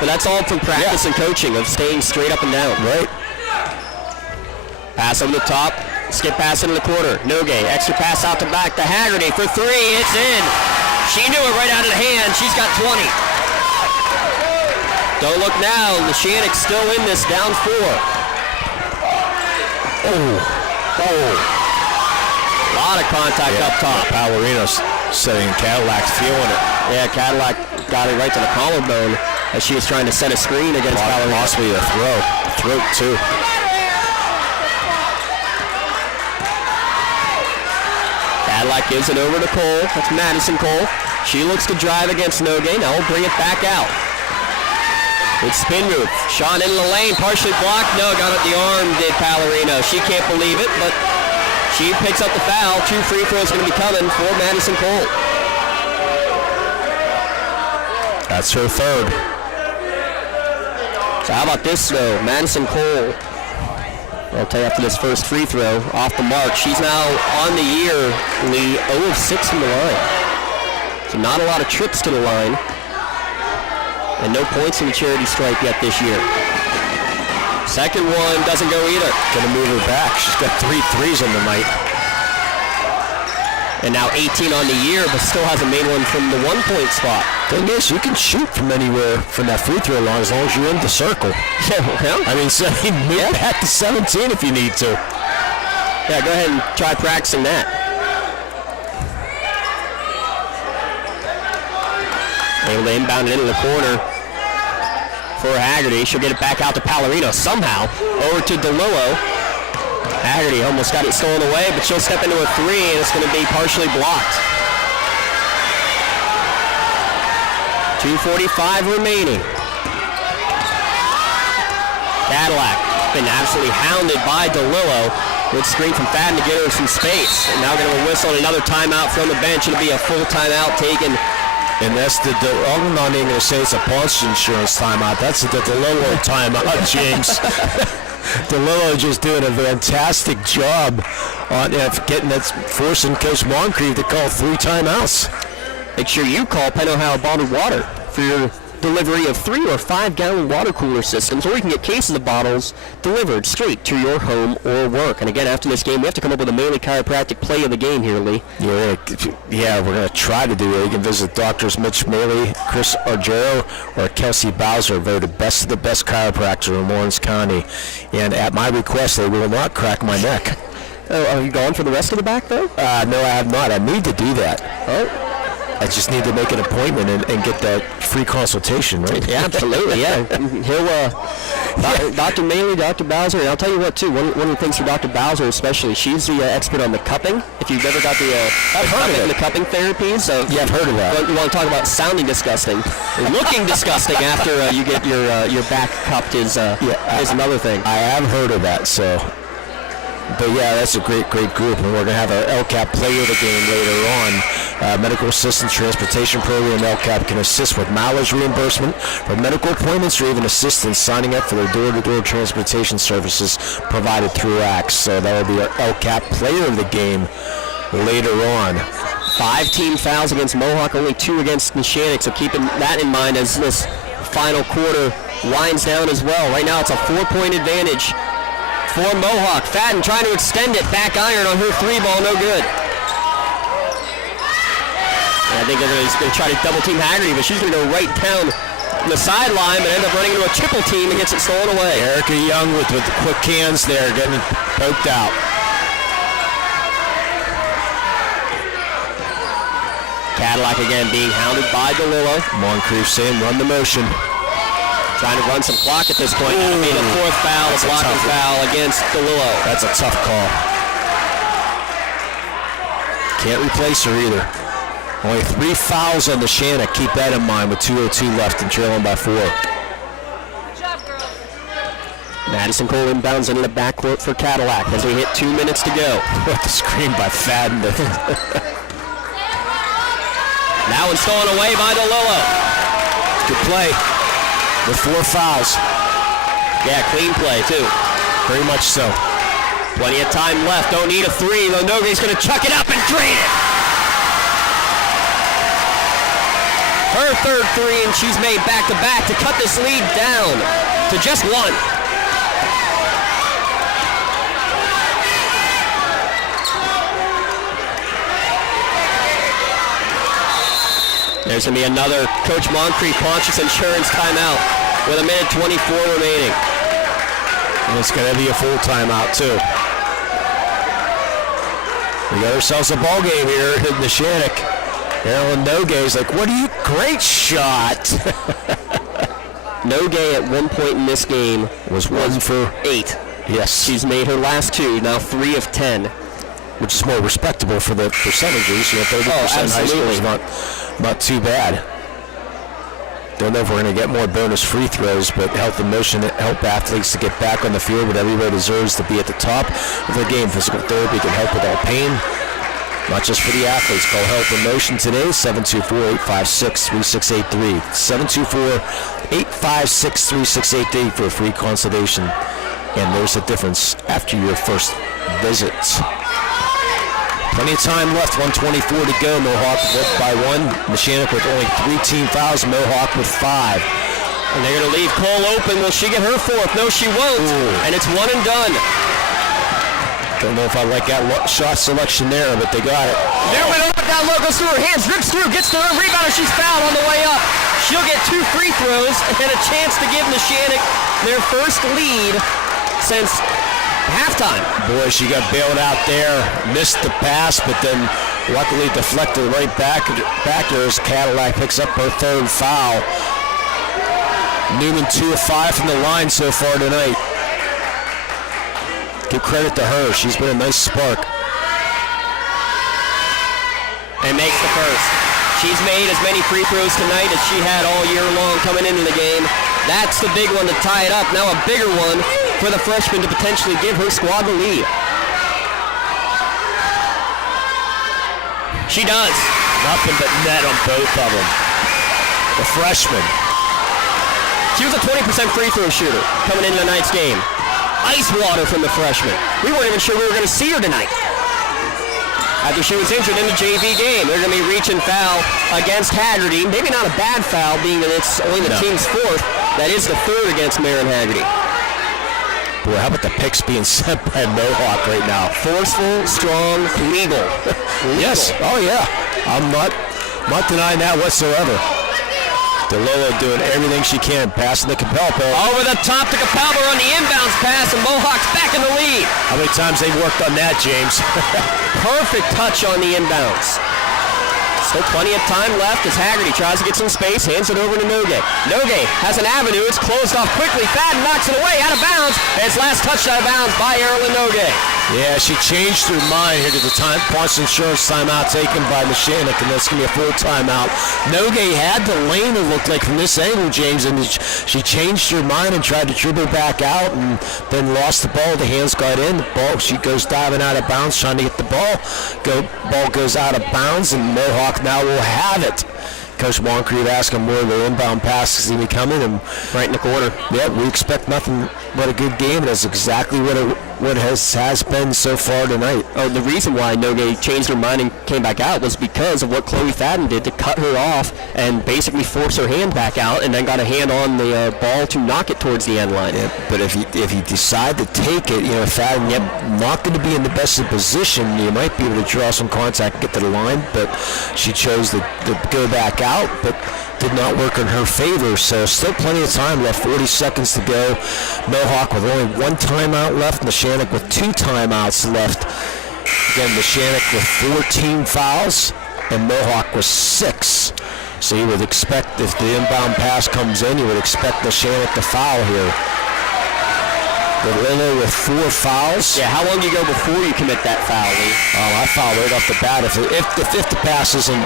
But that's all from practice and coaching of staying straight up and down. Right. Pass over the top. Skip pass into the corner. Nogue, extra pass out to back to Haggerty for 3. It's in. She knew it right out of the hand. She's got 20. Don't look now. Neshannock still in this, down 4. Oh. A lot of contact up top. Palorino's setting Cadillac's feeling it. Yeah, Cadillac got it right to the collarbone as she was trying to set a screen against Palorino. Possibly a throat too. Cadillac gives it over to Cole. That's Madison Cole. She looks to drive against Nogue. Now we'll bring it back out. It's spin move. Shot into the lane, partially blocked. No, got at the arm, did Palorino. She can't believe it, but she picks up the foul. 2 free throws going to be coming for Madison Cole. That's her 3rd. So how about this, though? Madison Cole, I'll tell you after this first free throw, off the mark. She's now on the year, Lee, 0 of 6 from the line. So not a lot of trips to the line. And no points in the charity stripe yet this year. Second one doesn't go either. Gonna move her back. She's got 3 threes on the night. And now 18 on the year, but still hasn't made one from the 1-point spot. Thing is, you can shoot from anywhere from that free throw line as long as you're in the circle. Yeah. I mean, so move back to 17 if you need to. Yeah, go ahead and try practicing that. Able to inbound it into the corner for Haggerty. She'll get it back out to Palorino somehow. Over to DeLillo. Haggerty almost got it stolen away, but she'll step into a 3, and it's going to be partially blocked. 2:45 remaining. Cadillac been absolutely hounded by DeLillo. Good screen from Fadden to get her some space. And now going to whistle another timeout from the bench. It'll be a full timeout taken. And that's I'm not even going to say it's a policy insurance timeout. That's the DeLillo timeout, James. DeLillo just doing a fantastic job on forcing Coach Moncrief to call 3 timeouts. Make sure you call Penn Ohio Bottled Water for your delivery of 3 or 5 gallon water cooler systems, or you can get cases of bottles delivered straight to your home or work. And again, after this game, we have to come up with a Maley Chiropractic play of the game here, Lee. Yeah, we're going to try to do it. You can visit Doctors Mitch Maley, Chris Argero, or Kelsey Bowser, voted best of the best chiropractor in Lawrence County. And at my request, they will not crack my neck. Oh, are you going for the rest of the back, though? No, I have not. I need to do that. Oh. I just need to make an appointment and get that free consultation, right? Yeah, absolutely, yeah. He'll, Dr. Maley, Dr. Bowser, and I'll tell you what, too, one of the things for Dr. Bowser especially, she's the expert on the cupping. If you've ever got the cupping therapies. Yeah, I've heard of that. You want to talk about sounding disgusting. Looking disgusting after you get your back cupped is another thing. I have heard of that, so... But yeah, that's a great group, and we're going to have our LCAP player of the game later on. Medical Assistance Transportation Program. LCAP can assist with mileage reimbursement for medical appointments or even assistance signing up for their door-to-door transportation services provided through ACTS. So that will be our LCAP player of the game later on. 5 team fouls against Mohawk, only 2 against Neshannock, so keeping that in mind as this final quarter winds down as well. Right now it's a 4-point advantage for Mohawk. Fadden trying to extend it, back iron on her 3 ball, no good. And I think he's going to try to double team Haggerty, but she's going to go right down the sideline, but end up running into a triple team and gets it stolen away. Erica Young with the quick hands there, getting poked out. Cadillac again being hounded by DeLillo. Moncrief saying run the motion. Trying to run some clock at this point. That'll be the 4th foul, a blocking foul against DeLillo. That's a tough call. Can't replace her either. Only 3 fouls on Neshannock. Keep that in mind with 2:02 left and trailing by 4. Madison Cole inbounds into the backcourt for Cadillac as we hit 2 minutes to go. What the screen by Fadden. Now it's stolen away by DeLillo. Good play with 4 fouls. Yeah, clean play too. Very much so. Plenty of time left. Don't need a 3. Lonoge's going to chuck it up and drain it. Her 3rd 3, and she's made back-to-back to cut this lead down to just 1. There's going to be another Coach Moncrief Pontius Insurance timeout with 1:24 remaining. And it's going to be a full timeout, too. We got ourselves a ball game here in Neshannock. Aaron Nogue's like, what are you? Great shot. Nogue at one point in this game was 1 for 8. Yes. She's made her last 2, now 3 of 10. Which is more respectable for the percentages. 30% high school is not too bad. Don't know if we're going to get more bonus free throws, but health and motion help athletes to get back on the field, but everybody deserves to be at the top of the game. Physical therapy can help with all pain, not just for the athletes. Call Health and Motion today, 724-856-3683. 724-856-3683 for a free consultation. And there's a difference after your first visit. Plenty of time left, 1:24 to go. Mohawk left by 1. Neshannock with only 3 team fouls. Mohawk with 5. And they're going to leave Cole open. Will she get her 4th? No, she won't. Ooh. And it's 1 and done. Don't know if I like that shot selection there, but they got it. Newman up that low, goes through her hands, rips through, gets to the rebounder. She's fouled on the way up. She'll get 2 free throws and a chance to give Neshannock their first lead since halftime. Boy, she got bailed out there, missed the pass, but then luckily deflected right back as Cadillac picks up her 3rd foul. Newman 2 of 5 from the line so far tonight. Give credit to her. She's been a nice spark. And makes the first. She's made as many free throws tonight as she had all year long coming into the game. That's the big one to tie it up. Now a bigger one for the freshman to potentially give her squad the lead. She does. Nothing but net on both of them. The freshman. She was a 20% free throw shooter coming into tonight's game. Ice water from the freshman. We weren't even sure we were going to see her tonight. After she was injured in the JV game, they're going to be reaching foul against Haggerty. Maybe not a bad foul, being that it's only the team's 4th. That is the 3rd against Marin Haggerty. Boy, how about the picks being sent by Mohawk right now? Forceful, strong, legal. Yes. Oh, yeah. I'm not denying that whatsoever. DeLillo doing everything she can, passing to Capelpo. Over the top to Capelpo on the inbounds pass, and Mohawk's back in the lead. How many times they worked on that, James? Perfect touch on the inbounds. Still plenty of time left as Haggerty tries to get some space, hands it over to Nogue. Nogue has an avenue, it's closed off quickly. Fadden knocks it away, out of bounds, and it's last touched out of bounds by Erilyn Nogue. Yeah, she changed her mind here to the Parson Insurance timeout taken by Neshannock, and that's going to be a full timeout. Nogue had the lane, it looked like, from this angle, James, and she changed her mind and tried to dribble back out and then lost the ball. The hands got in. The ball, she goes diving out of bounds, trying to get the ball. Ball goes out of bounds, and Mohawk now will have it. Coach Moncrief asked him where the inbound pass is going to be coming, and right in the corner. Yeah, we expect nothing but a good game. That's exactly what has been so far tonight. Oh, the reason why Nogue changed her mind and came back out was because of what Chloe Fadden did to cut her off and basically force her hand back out, and then got a hand on the ball to knock it towards the end line. Yeah, but if you decide to take it, Fadden, not going to be in the best of position. You might be able to draw some contact and get to the line, but she chose to go back out, but did not work in her favor. So still plenty of time left, 40 seconds to go. Mohawk with only one timeout left, Neshannock with 2 timeouts left. Again, Neshannock with 14 fouls and Mohawk with 6. So you would expect, if the inbound pass comes in, you would expect Neshannock to foul here. Lillo with 4 fouls. Yeah, how long do you go before you commit that foul, Lee? Oh, I foul right off the bat. If the pass isn't,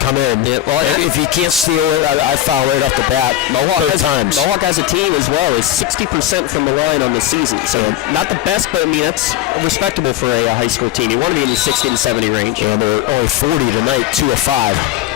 come in. Yeah, well, if you can't steal it, I foul right off the bat. Mohawk as a team as well is 60% from the line on the season. So not the best, but I mean, that's respectable for a high school team. You want to be in the 60 to 70 range. And they're only 40 tonight, 2 of 5.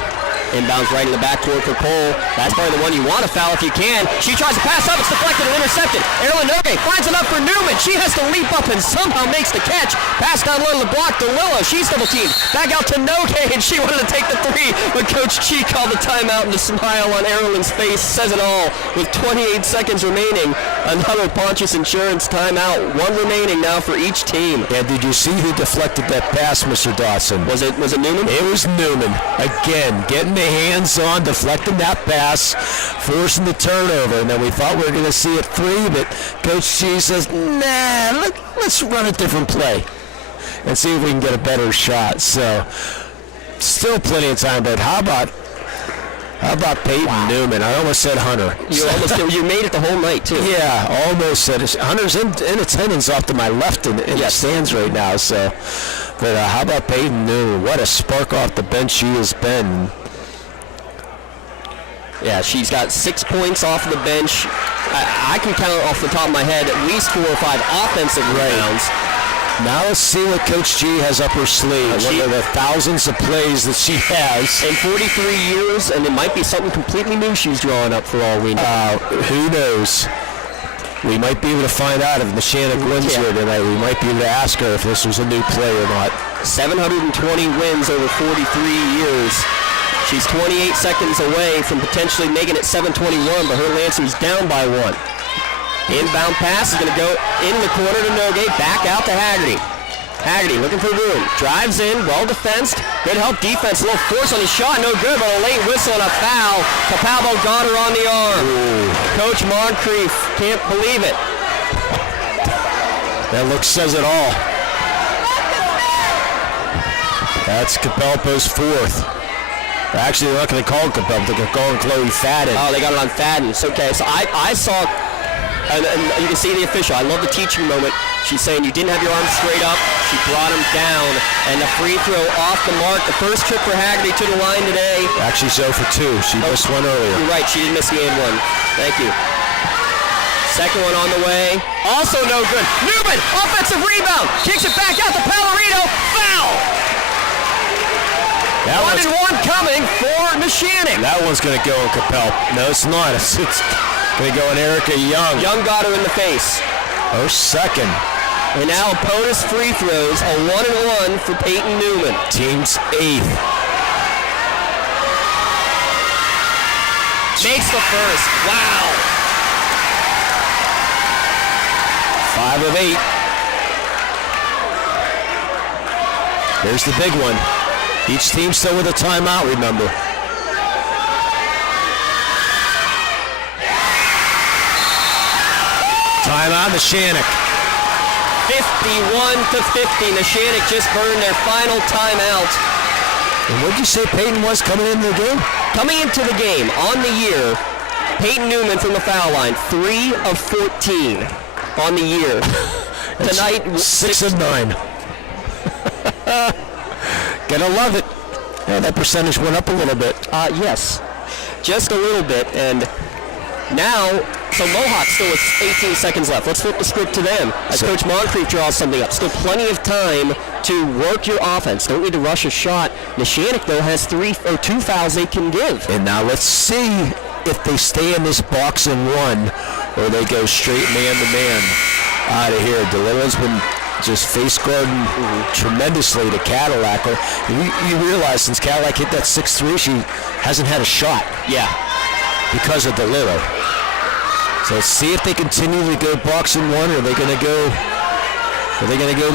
Inbounds right in the backcourt for Cole. That's probably the one you want to foul if you can. She tries to pass up. It's deflected and intercepted. Erin Nogue finds it up for Newman. She has to leap up and somehow makes the catch. Pass down low to the block to Lillo. She's double teamed. Back out to Nogue, and she wanted to take the 3, but Coach Chi called the timeout, and the smile on Erilyn's face says it all. With 28 seconds remaining, another Pontius Insurance timeout. 1 remaining now for each team. Yeah, did you see who deflected that pass, Mr. Dawson? Was it Newman? It was Newman. Again, getting the hands on, deflecting that pass, forcing the turnover. And then we thought we were going to see it 3, but Coach G says, nah, let's run a different play and see if we can get a better shot. So still plenty of time, but how about Peyton Newman? I almost said Hunter. You made it the whole night, too. Yeah, almost said it. Hunter's in attendance off to my left in the stands right now. So, but how about Peyton Newman? What a spark off the bench she has been. Yeah, she's got 6 points off the bench. I can count off the top of my head at least 4 or 5 offensive rebounds. Now let's see what Coach G has up her sleeve. One of the thousands of plays that she has. In 43 years, and it might be something completely new she's drawing up for all we know. Who knows? We might be able to find out if Neshannock wins here tonight. We might be able to ask her if this was a new play or not. 720 wins over 43 years. She's 28 seconds away from potentially making it 721, but her Lansing's down by 1. Inbound pass is going to go in the corner to Nogue, back out to Haggerty. Haggerty looking for room, drives in, well defensed, good help defense, a little force on the shot, no good, but a late whistle and a foul. Capalvo got her on the arm. Ooh. Coach Moncrief can't believe it. That look says it all. That's Capalvo's 4th. Actually, they're not going to call it Capalvo, they're going to call it Chloe Fadden. Oh, they got it on Fadden. It's okay. So I saw, and you can see the official. I love the teaching moment. She's saying you didn't have your arms straight up. She brought him down, and the free throw off the mark. The first trip for Haggerty to the line today. Actually, so for 2. She missed one earlier. You're right. She didn't miss the end one. Thank you. Second one on the way. Also no good. Newman, offensive rebound. Kicks it back out to Pallarino. Foul. 1 and 1 coming for Neshannock. That one's going to go in Capel. No, it's not. It's going to go in Erica Young. Young got her in the face. Her second. And now bonus free throws, a 1 and 1 for Peyton Newman. Team's 8th. Makes the first. Wow. 5 of 8. Here's the big one. Each team still with a timeout, remember. Timeout, Neshannock. 51-50. Neshannock just burned their final timeout. And what did you say Peyton was coming into the game? Coming into the game on the year, Peyton Newman from the foul line, 3 of 14 on the year. tonight. 6 of 9. Gotta love it. Yeah, that percentage went up a little bit. Yes, just a little bit. And now, so Mohawk still with 18 seconds left. Let's flip the script to them as Coach Moncrief draws something up. Still plenty of time to work your offense. Don't need to rush a shot. Neshannock, though, has 2 fouls they can give. And now let's see if they stay in this box and one, or they go straight man-to-man out of here. DeLillo's been just face guarding tremendously to Cadillac. You realize since Cadillac hit that 6-3, she hasn't had a shot. Yeah. Because of DeLillo. So let's see if they continue to go box and one, or are they going to go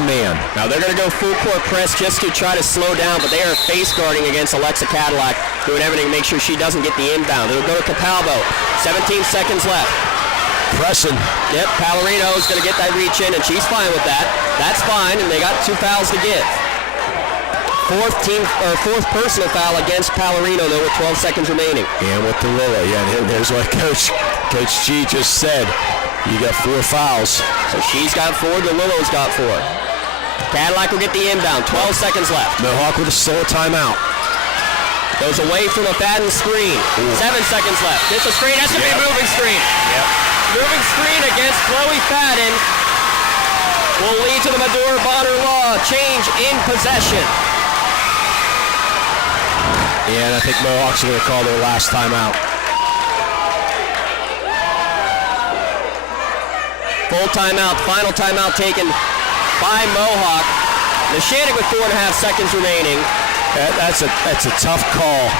man? Now they're going to go full court press just to try to slow down, but they are face guarding against Alexa Cadillac, doing everything to make sure she doesn't get the inbound. It'll go to Capalbo. 17 seconds left. Pressing. Yep, Pallarino is going to get that reach in, and she's fine with that. That's fine, and they got 2 fouls to give. Fourth personal foul against Pallarino, though, with 12 seconds remaining. And with DeLillo, there's what Coach G just said. You got 4 fouls. So she's got 4, DeLillo's got 4. Cadillac will get the inbound, 12 seconds left. Mohawk with a sole timeout. Goes away from a Fadden screen. 7 seconds left. It's a screen, has to be a moving screen. Yep. Moving screen against Chloe Fadden will lead to the Medora Bonner Law change in possession. And I think Mohawk's going to call their last timeout. Full timeout, final timeout taken by Mohawk. Neshannock with 4.5 seconds remaining. That's a tough call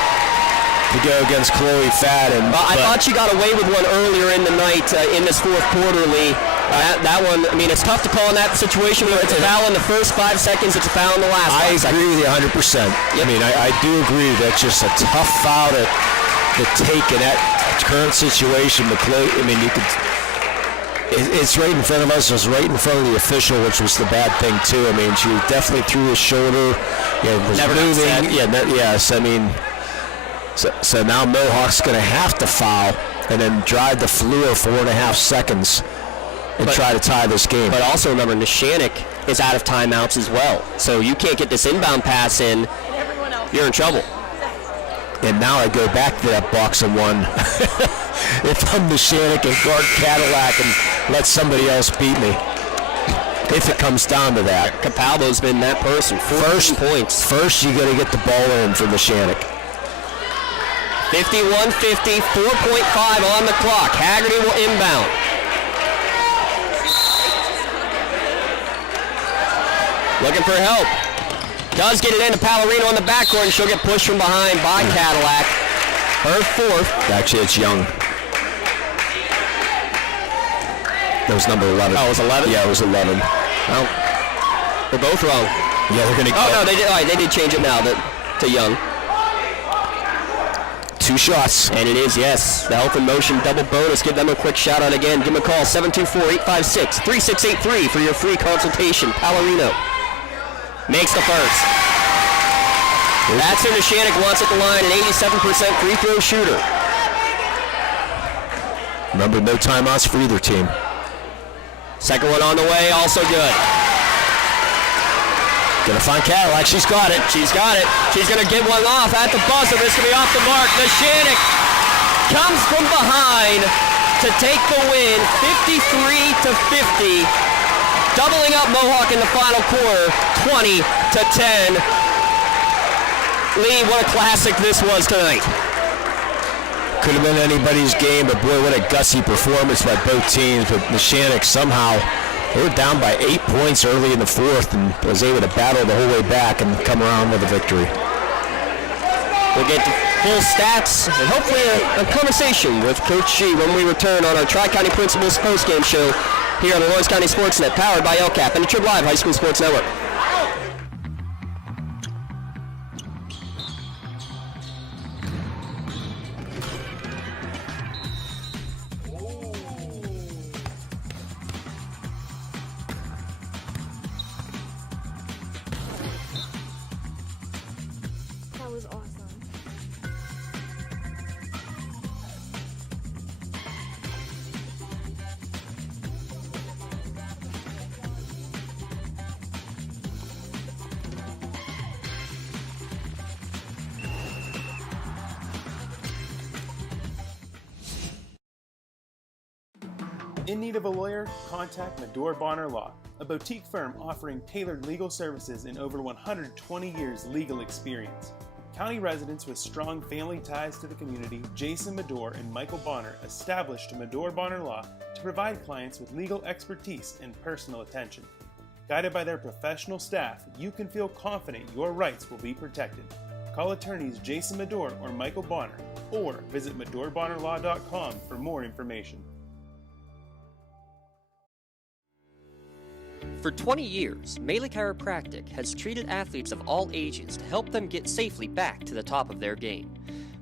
to go against Chloe Fadden. I thought she got away with one earlier in the night in this fourth quarter, Lee. That one, I mean, it's tough to call in that situation where it's a foul in the first 5 seconds, it's a foul in the last 5 seconds. I agree with you 100%. Yep. I mean, I do agree that's just a tough foul to take in that current situation. I mean, you could. It's right in front of us. It was right in front of the official, which was the bad thing too. I mean, she definitely threw his shoulder. Was never moving. Yes. I mean, so now Mohawk's going to have to foul and then drive the floor 4.5 seconds and try to tie this game. But also remember, Neshannock is out of timeouts as well. So you can't get this inbound pass in. You're in trouble. And now I go back to that box and one. If I'm Neshannock and guard Cadillac and let somebody else beat me. If it comes down to that. Capalbo's been that person. 14 points. First, you got to get the ball in for Neshannock. 51-50, 4.5 on the clock. Haggerty will inbound. Looking for help. Does get it into Pallarino in the backcourt, and she'll get pushed from behind by Cadillac. Her 4th. Actually, it's Young. That was number 11. Oh, it was 11? Yeah, it was 11. Well, they're both wrong. Yeah, they're going to go. Oh, no, they did. All right, they did change it now to Young. 2 shots. And it is, yes. The Health in Motion double bonus. Give them a quick shout out again. Give them a call, 724-856-3683 for your free consultation. Pallarino makes the first. That's who Neshannock wants at the line, an 87% free throw shooter. Remember, no timeouts for either team. Second one on the way, also good. Gonna find Cadillac, she's got it. She's got it. She's gonna get one off at the buzzer. This could be off the mark. Neshannock comes from behind to take the win, 53-50. Doubling up Mohawk in the final quarter, 20-10. Lee, what a classic this was tonight. Could have been anybody's game, but boy, what a gutsy performance by both teams. But Neshannock somehow, they were down by 8 points early in the fourth and was able to battle the whole way back and come around with a victory. We'll get the full stats and hopefully a conversation with Coach G when we return on our Tri-County Principals postgame show here on the Lawrence County SportsNet, powered by LCAP and the Trib Live High School Sports Network. In need of a lawyer? Contact Medore Bonner Law, a boutique firm offering tailored legal services and over 120 years legal experience. County residents with strong family ties to the community, Jason Medore and Michael Bonner, established Medore Bonner Law to provide clients with legal expertise and personal attention. Guided by their professional staff, you can feel confident your rights will be protected. Call attorneys Jason Medore or Michael Bonner, or visit MedoreBonnerLaw.com for more information. For 20 years, Melee Chiropractic has treated athletes of all ages to help them get safely back to the top of their game.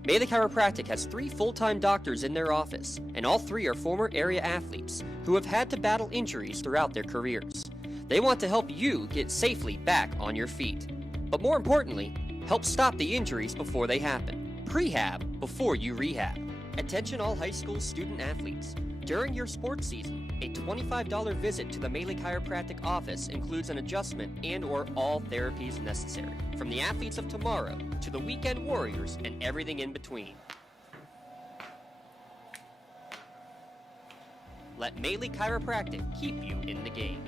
Melee Chiropractic has 3 full-time doctors in their office, and all 3 are former area athletes who have had to battle injuries throughout their careers. They want to help you get safely back on your feet. But more importantly, help stop the injuries before they happen. Prehab before you rehab. Attention all high school student athletes. During your sports season, a $25 visit to the Melee Chiropractic office includes an adjustment and/or all therapies necessary, from the athletes of tomorrow to the weekend warriors and everything in between. Let Melee Chiropractic keep you in the game.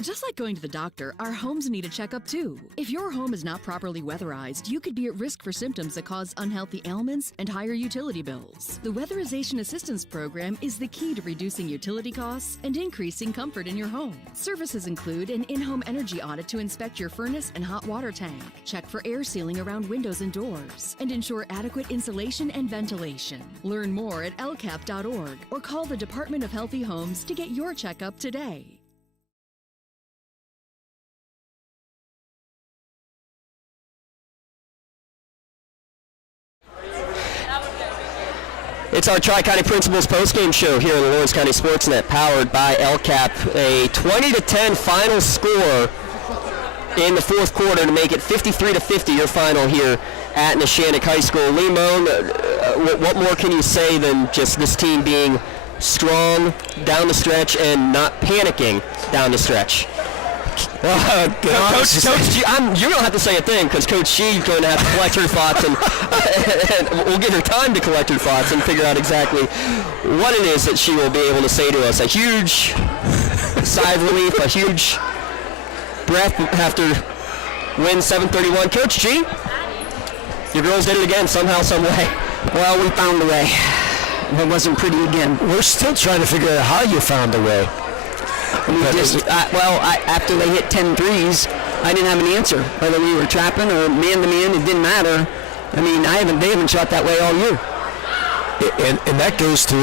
Just like going to the doctor, our homes need a checkup too. If your home is not properly weatherized, you could be at risk for symptoms that cause unhealthy ailments and higher utility bills. The Weatherization Assistance Program is the key to reducing utility costs and increasing comfort in your home. Services include an in-home energy audit to inspect your furnace and hot water tank, check for air sealing around windows and doors, and ensure adequate insulation and ventilation. Learn more at lcap.org or call the Department of Healthy Homes to get your checkup today. It's our Tri-County Principals postgame show here on the Lawrence County SportsNet, powered by LCAP. A 20-10 final score in the fourth quarter to make it 53-50, your final here at Neshannock High School. Limon, what more can you say than just this team being strong down the stretch and not panicking down the stretch? Well, Coach G, you don't have to say a thing, because Coach G is going to have to collect her thoughts, and we'll give her time to collect her thoughts and figure out exactly what it is that she will be able to say to us. A huge sigh of relief, a huge breath after win 731. Coach G, your girls did it again somehow, some way. Well, we found a way. It wasn't pretty again. We're still trying to figure out how you found a way. After they hit 10 threes, I didn't have an answer. Whether we were trapping or man-to-man, it didn't matter. I mean, they haven't shot that way all year. And that goes to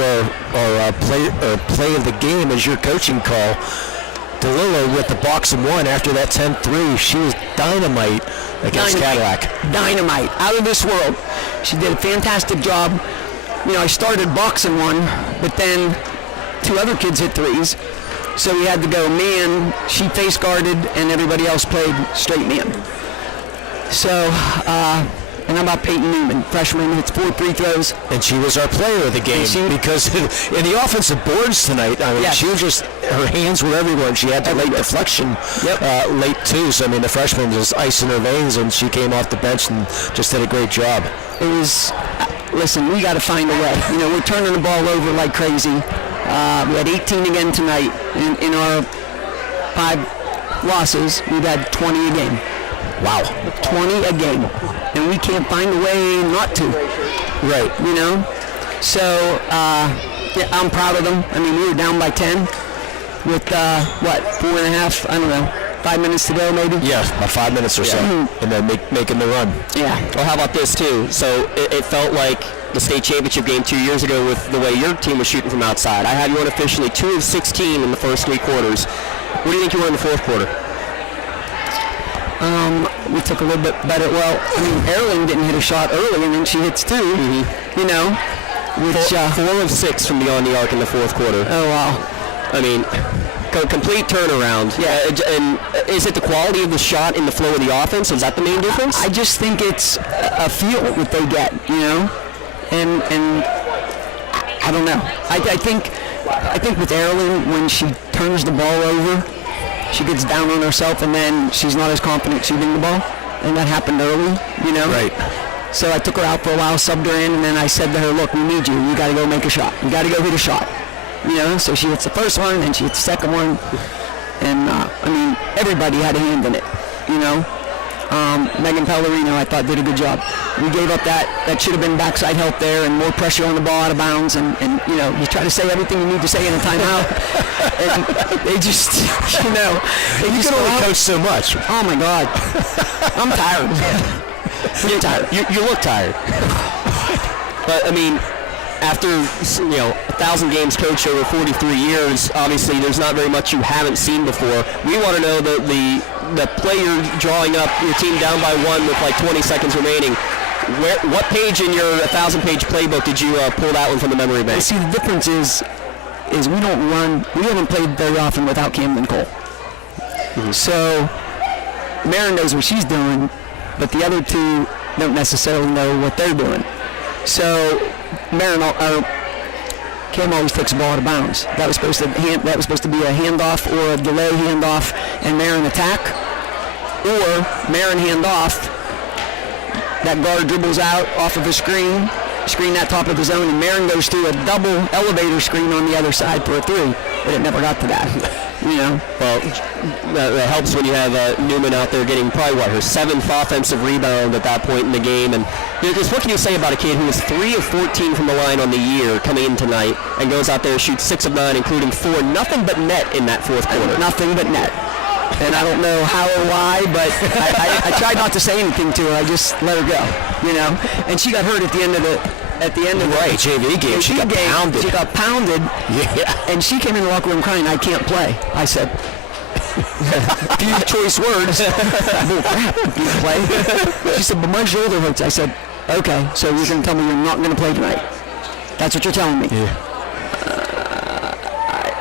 our play of the game as your coaching call. DeLillo with the box and one after that 10-3. She was dynamite against Cadillac. Dynamite. Out of this world. She did a fantastic job. You know, I started box and one, but then 2 other kids hit threes. So we had to go man, she face guarded, and everybody else played straight man. So, and how about Peyton Newman, freshman, hits 4 free throws. And she was our player of the game because in the offensive boards tonight, I mean, she was just, her hands were everywhere, and she had the late deflection late too. So, I mean, the freshman was ice in her veins, and she came off the bench and just did a great job. It was, listen, we got to find a way. You know, we're turning the ball over like crazy. We had 18 again tonight. In our 5 losses, we've had 20 a game. Wow. 20 a game. And we can't find a way not to. Right. You know? So, I'm proud of them. I mean, we were down by 10 with, 4.5, I don't know, 5 minutes to go maybe? Yeah, about 5 minutes or so. And then making the run. Yeah. Well, how about this, too? So it felt like the state championship game 2 years ago with the way your team was shooting from outside. I had you unofficially 2 of 16 in the first 3 quarters. What do you think you were in the fourth quarter? We took a little bit better. Well, I mean, Erling didn't hit a shot early, and then she hits 2, you know. Which, 4 of 6 from beyond the arc in the fourth quarter. Oh, wow. I mean, complete turnaround. Yeah. And is it the quality of the shot in the flow of the offense? Is that the main difference? I just think it's a feel that they get, you know. And I don't know. I think with Erling, when she turns the ball over, she gets down on herself, and then she's not as confident shooting the ball, and that happened early, you know. Right. So I took her out for a while, subbed her in, and then I said to her, "Look, we need you. You got to go make a shot. You got to go hit a shot." You know, so she hits the first one, and then she hits the second one. And, I mean, everybody had a hand in it, you know. Megan Pellerino, I thought, did a good job. We gave up that should have been backside help there and more pressure on the ball out of bounds. And you know, you try to say everything you need to say in a timeout. And they just, you know. You can only coach so much. Oh, my God. I'm tired. You're tired. You look tired. But, I mean, after, you know, 1,000 games coached over 43 years, obviously there's not very much you haven't seen before. We want to know the player drawing up your team down by 1 with like 20 seconds remaining. What page in your 1,000-page playbook did you pull that one from the memory bank? See, the difference is we don't run. We haven't played very often without Camden Cole. Mm-hmm. So Marin knows what she's doing, but the other two don't necessarily know what they're doing. So Cam always takes the ball out of bounds. That was supposed to be a handoff or a delay handoff and Marin attack, or Marin handoff. That guard dribbles out off of a screen that top of the zone, and Marin goes through a double elevator screen on the other side for a 3, but it never got to that. You know. Well, that helps when you have Newman out there getting probably her 7th offensive rebound at that point in the game. And just what can you say about a kid who is 3 of 14 from the line on the year coming in tonight and goes out there and shoots 6 of 9, including 4 nothing but net in that fourth quarter? Nothing but net. And I don't know how or why, but I tried not to say anything to her. I just let her go, you know. And she got hurt at the end of the JV game. She got pounded. She got pounded. Yeah. And she came in the locker room crying, "I can't play." I said, a few choice words. Oh crap! You can't play. She said, "But my shoulder hurts." I said, "Okay, so you're going to tell me you're not going to play tonight? That's what you're telling me?" Yeah.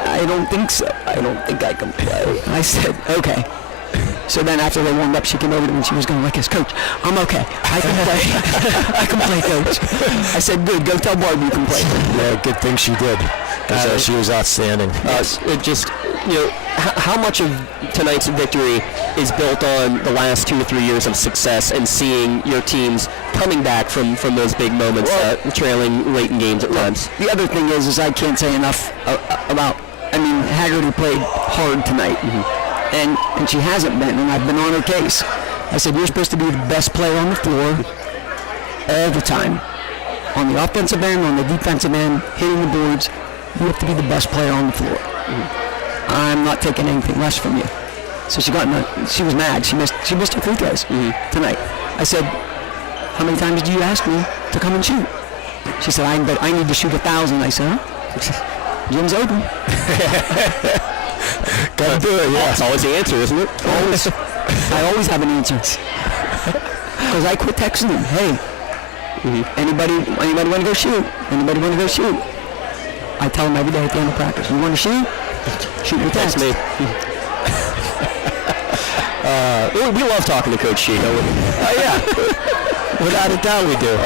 I don't think so. I don't think I can play. I said, okay. So then after they warmed up, she came over to me and she was going like this, "Coach, I'm okay. I can play. I can play, Coach." I said, "Good. Go tell Barb you can play." Yeah, good thing she did. Because she was outstanding. It just, you know, how much of tonight's victory is built on the last 2 to 3 years of success and seeing your teams coming back from those big moments, trailing late in games at times? The other thing is I can't say enough about, I mean, Haggerty played hard tonight, and she hasn't been, and I've been on her case. I said, "You're supposed to be the best player on the floor all the time. On the offensive end, on the defensive end, hitting the boards, you have to be the best player on the floor. I'm not taking anything less from you." So she was mad. She missed her free throws tonight. I said, "How many times did you ask me to come and shoot?" She said, I need to shoot 1,000. I said, "Huh? Gym's open." Gotta do it, yeah. That's always the answer, isn't it? Always. I always have an answer. Because I quit texting them. "Hey, anybody want to go shoot? Anybody want to go shoot?" I tell them every day at the end of practice, "You want to shoot? Shoot your text." That's me. We love talking to Coach Shee, don't we? Yeah. Without a doubt we do.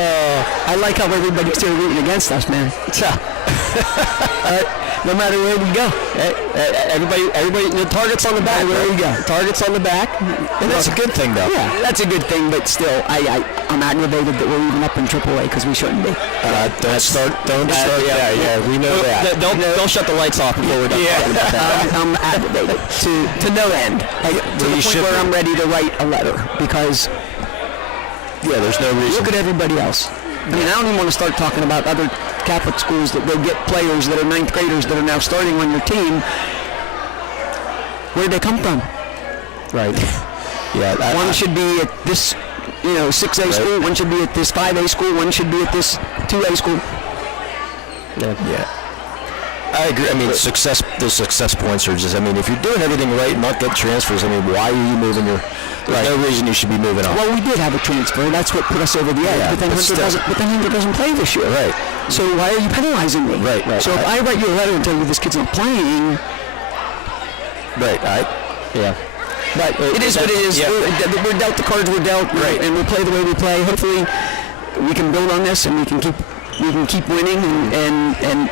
I like how everybody's still rooting against us, man. No matter where we go. Everybody, the target's on the back. Where we go. Target's on the back. And that's a good thing, though. Yeah, that's a good thing, but still, I'm aggravated that we're even up in AAA because we shouldn't be. Don't start. Yeah, we know that. Don't shut the lights off before we're done talking about that. I'm aggravated to no end. To the point where I'm ready to write a letter because there's no reason. Look at everybody else. I mean, I don't even want to start talking about other Catholic schools that go get players that are 9th graders that are now starting on your team. Where'd they come from? Right. Yeah. One should be at this, 6A school. One should be at this 5A school. One should be at this 2A school. Yeah. I agree. I mean, the success points are just, I mean, if you're doing everything right and not get transfers, I mean, why are you moving there's no reason you should be moving on. Well, we did have a transfer. That's what put us over the edge. But then Hunter doesn't play this year. Right. So why are you penalizing me? Right. So if I write you a letter and tell you this kid's not playing. Right. Yeah. But it is what it is. Yeah. We're dealt the cards we're dealt. Right. And we play the way we play. Hopefully we can build on this and we can keep winning and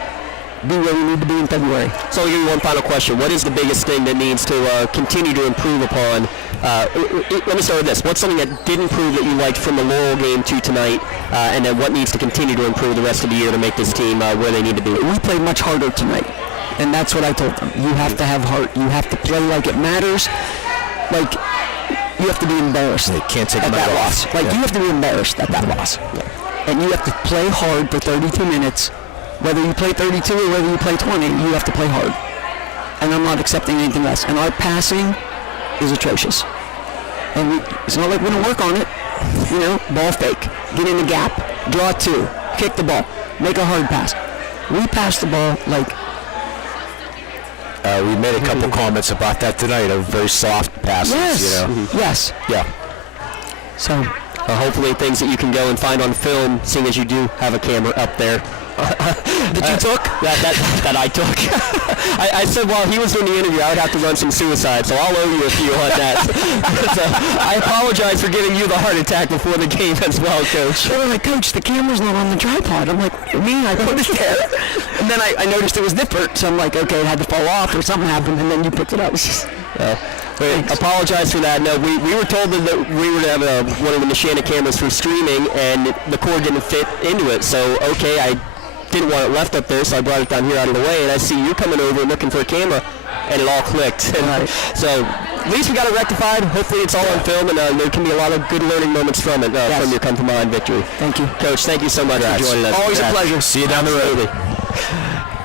be where we need to be in February. So I'll give you one final question. What is the biggest thing that needs to continue to improve upon? Let me start with this. What's something that did improve that you liked from the Laurel game to tonight? And then what needs to continue to improve the rest of the year to make this team where they need to be? We played much harder tonight. And that's what I told them. You have to have heart. You have to play like it matters. Like, you have to be embarrassed They can't take at that off. loss. Like, you have to be embarrassed at that loss. And you have to play hard for 32 minutes. Whether you play 32 or whether you play 20, you have to play hard. And I'm not accepting anything less. And our passing is atrocious. And it's not like we don't work on it. You know, ball fake, get in the gap, draw two, kick the ball, make a hard pass. We pass the ball like... we made a couple comments about that tonight of very soft passes, Yes. you know. Yes. Yeah. So hopefully things that you can go and find on film, seeing as you do have a camera up there. That you took? That I took. I said while he was doing the interview, I would have to run some suicide, so I'll owe you a few on that. So I apologize for giving you the heart attack before the game as well, Coach. They were like, Coach, the camera's not on the tripod. I'm like, what do you mean? I put it there. And then I noticed it was nippered, so I'm like, okay, it had to fall off or something happened, and then you picked it up. Apologize for that. No, we were told that we were to have one of the Neshannock cameras for streaming, and the cord didn't fit into it. So, okay, I didn't want it left up there, so I brought it down here out of the way, and I see you coming over and looking for a camera, and it all clicked. Right. So, at least we got it rectified. Hopefully it's all on film, and there can be a lot of good learning moments from it, from your come to mind victory. Thank you. Coach, thank you so much for joining us. Always a pleasure. See you down the road.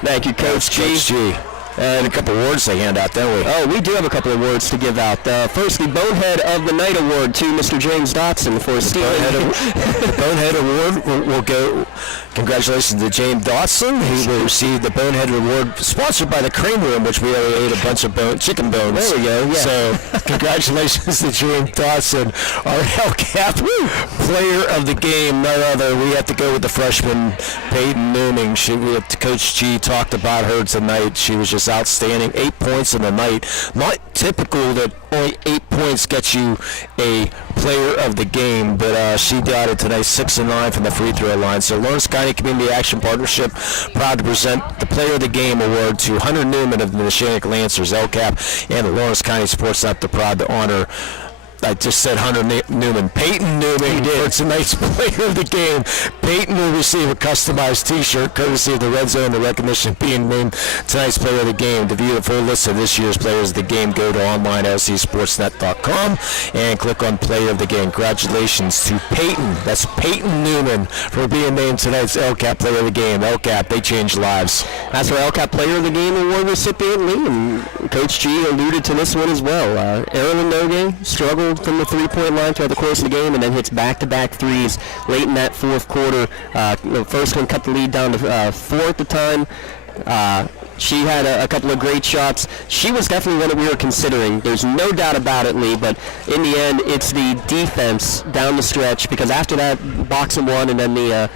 Thank you, Coach G. Coach G. And a couple awards to hand out, don't we? Oh, we do have a couple of awards to give out. First, the Bonehead of the Night Award to Mr. James Dotson for stealing. The Bonehead Award will go. Congratulations to James Dotson. He will receive the Bonehead Award, sponsored by the Crane Room, which we already ate a bunch of chicken bones. There we go. Yeah. So, congratulations to James Dotson, our Hellcat player of the game. No other. We have to go with the freshman Peyton Nooming. Coach G talked about her tonight. She was just outstanding. 8 points in the night. Not typical that only 8 points get you a player of the game, but she got it tonight, 6 and 9 from the free throw line. So Lawrence County Community Action Partnership proud to present the Player of the Game award to Hunter Newman of the Neshannock Lancers, LCAP, and the Lawrence County SportsNet. They're proud to honor. I just said Hunter Newman. Peyton Newman for tonight's Player of the Game. Peyton will receive a customized T-shirt courtesy of the Red Zone, the recognition being named tonight's Player of the Game. To view the full list of this year's Players of the Game, go to online lcsportsnet.com and click on Player of the Game. Congratulations to Peyton. That's Peyton Newman for being named tonight's LCAP Player of the Game. LCAP, they change lives. That's our LCAP Player of the Game award recipient, Lee, and Coach G alluded to this one as well. Aaron Noge struggled from the three-point line throughout the course of the game, and then hits back-to-back threes late in that fourth quarter. The first one cut the lead down to 4 at the time. She had a couple of great shots. She was definitely one that we were considering. There's no doubt about it, Lee, but in the end, it's the defense down the stretch, because after that boxing one and then the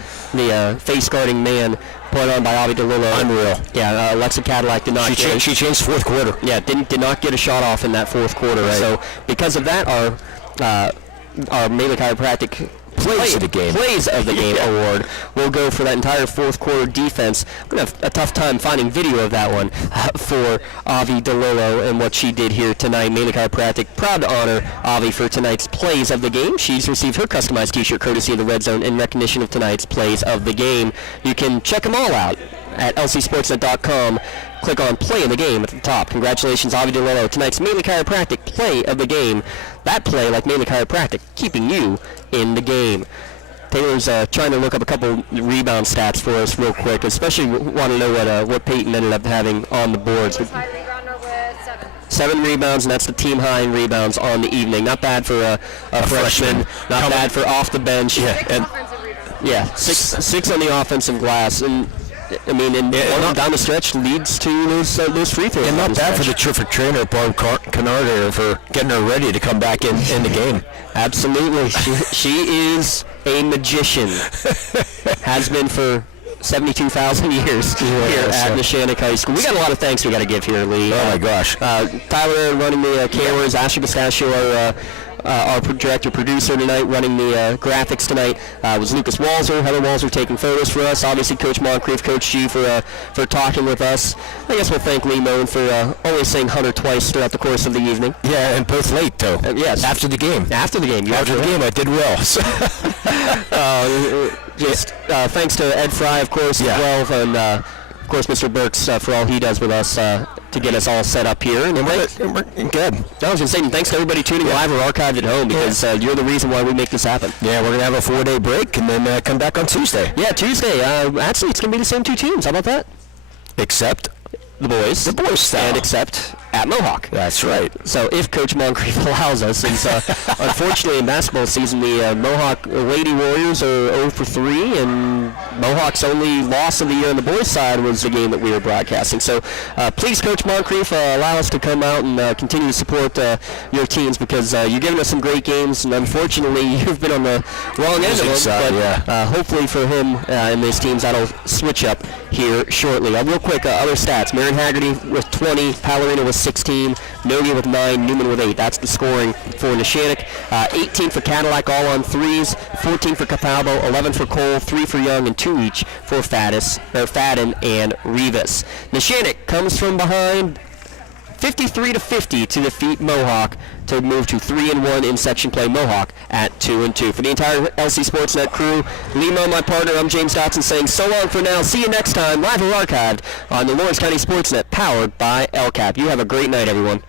face-guarding man put on by Avi DeLillo. Unreal. Yeah, Alexa Cadillac did not She changed fourth quarter. Yeah, did not get a shot off in that fourth quarter. Right. So because of that, our Mele Chiropractic Plays of the Game award will go for that entire fourth quarter defense. I'm going to have a tough time finding video of that one for Avi DeLillo and what she did here tonight. Mele Chiropractic proud to honor Avi for tonight's Plays of the Game. She's received her customized T-shirt courtesy of the Red Zone in recognition of tonight's Plays of the Game. You can check them all out at lcsportsnet.com. Click on Play of the Game at the top. Congratulations, Avi DeLillo. Tonight's Mele Chiropractic Play of the Game. That play, like Mele Chiropractic, keeping you in the game. Taylor's trying to look up a couple rebound stats for us real quick, especially want to know what Peyton ended up having on the boards. High rebounder with 7 rebounds, and that's the team high in rebounds on the evening. Not bad for a freshman. Not bad for off the bench. Yeah, 6 on the offensive glass. And I mean, and down the stretch leads to those free throws. And not bad for the terrific trainer, Barb Kennard, for getting her ready to come back in the game. Absolutely. She is a magician. Has been for 72,000 years here at Neshannock High School. We got a lot of thanks we got to give here, Lee. Oh, my gosh. Tyler running the cameras, Asher Pistachio, our director producer tonight, running the graphics tonight, was Lucas Walzer. Heather Walzer taking photos for us. Obviously, Coach Moncrief, Coach G for talking with us. I guess we'll thank Lee Moan for always saying Hunter twice throughout the course of the evening. Yeah, and both late, though. Yes. After the game. After the game. After the game, I did well. Thanks to Ed Fry, of course, as well, and of course, Mr. Burks for all he does with us to get us all set up here. And we're good. I was going to say, thanks to everybody tuning live or archived at home, because you're the reason why we make this happen. Yeah, we're going to have a 4-day break and then come back on Tuesday. Yeah, Tuesday. Actually, it's going to be the same 2 teams. How about that? Except the boys. The boys style. And except at Mohawk. That's right. So if Coach Moncrief allows us, since unfortunately in basketball season the Mohawk Lady Warriors are 0 for 3, and Mohawk's only loss of the year on the boys' side was the game that we were broadcasting. So please, Coach Moncrief, allow us to come out and continue to support your teams, because you're giving us some great games, and unfortunately you've been on the wrong end of them. But hopefully for him and his teams that'll switch up here shortly. Real quick, other stats. Marion Haggerty with 20, Palorina with 16, Nogi with 9, Newman with 8. That's the scoring for Neshannock. 18 for Cadillac, all on threes. 14 for Capalbo, 11 for Cole, 3 for Young, and 2 each for Fadden and Rivas. Neshannock comes from behind 53-50 to defeat Mohawk to move to 3-1 in section play. Mohawk at 2-2. For the entire LC SportsNet crew, Limo, my partner, I'm James Dotson saying so long for now. See you next time, live or archived on the Lawrence County SportsNet, powered by LCAP. You have a great night, everyone.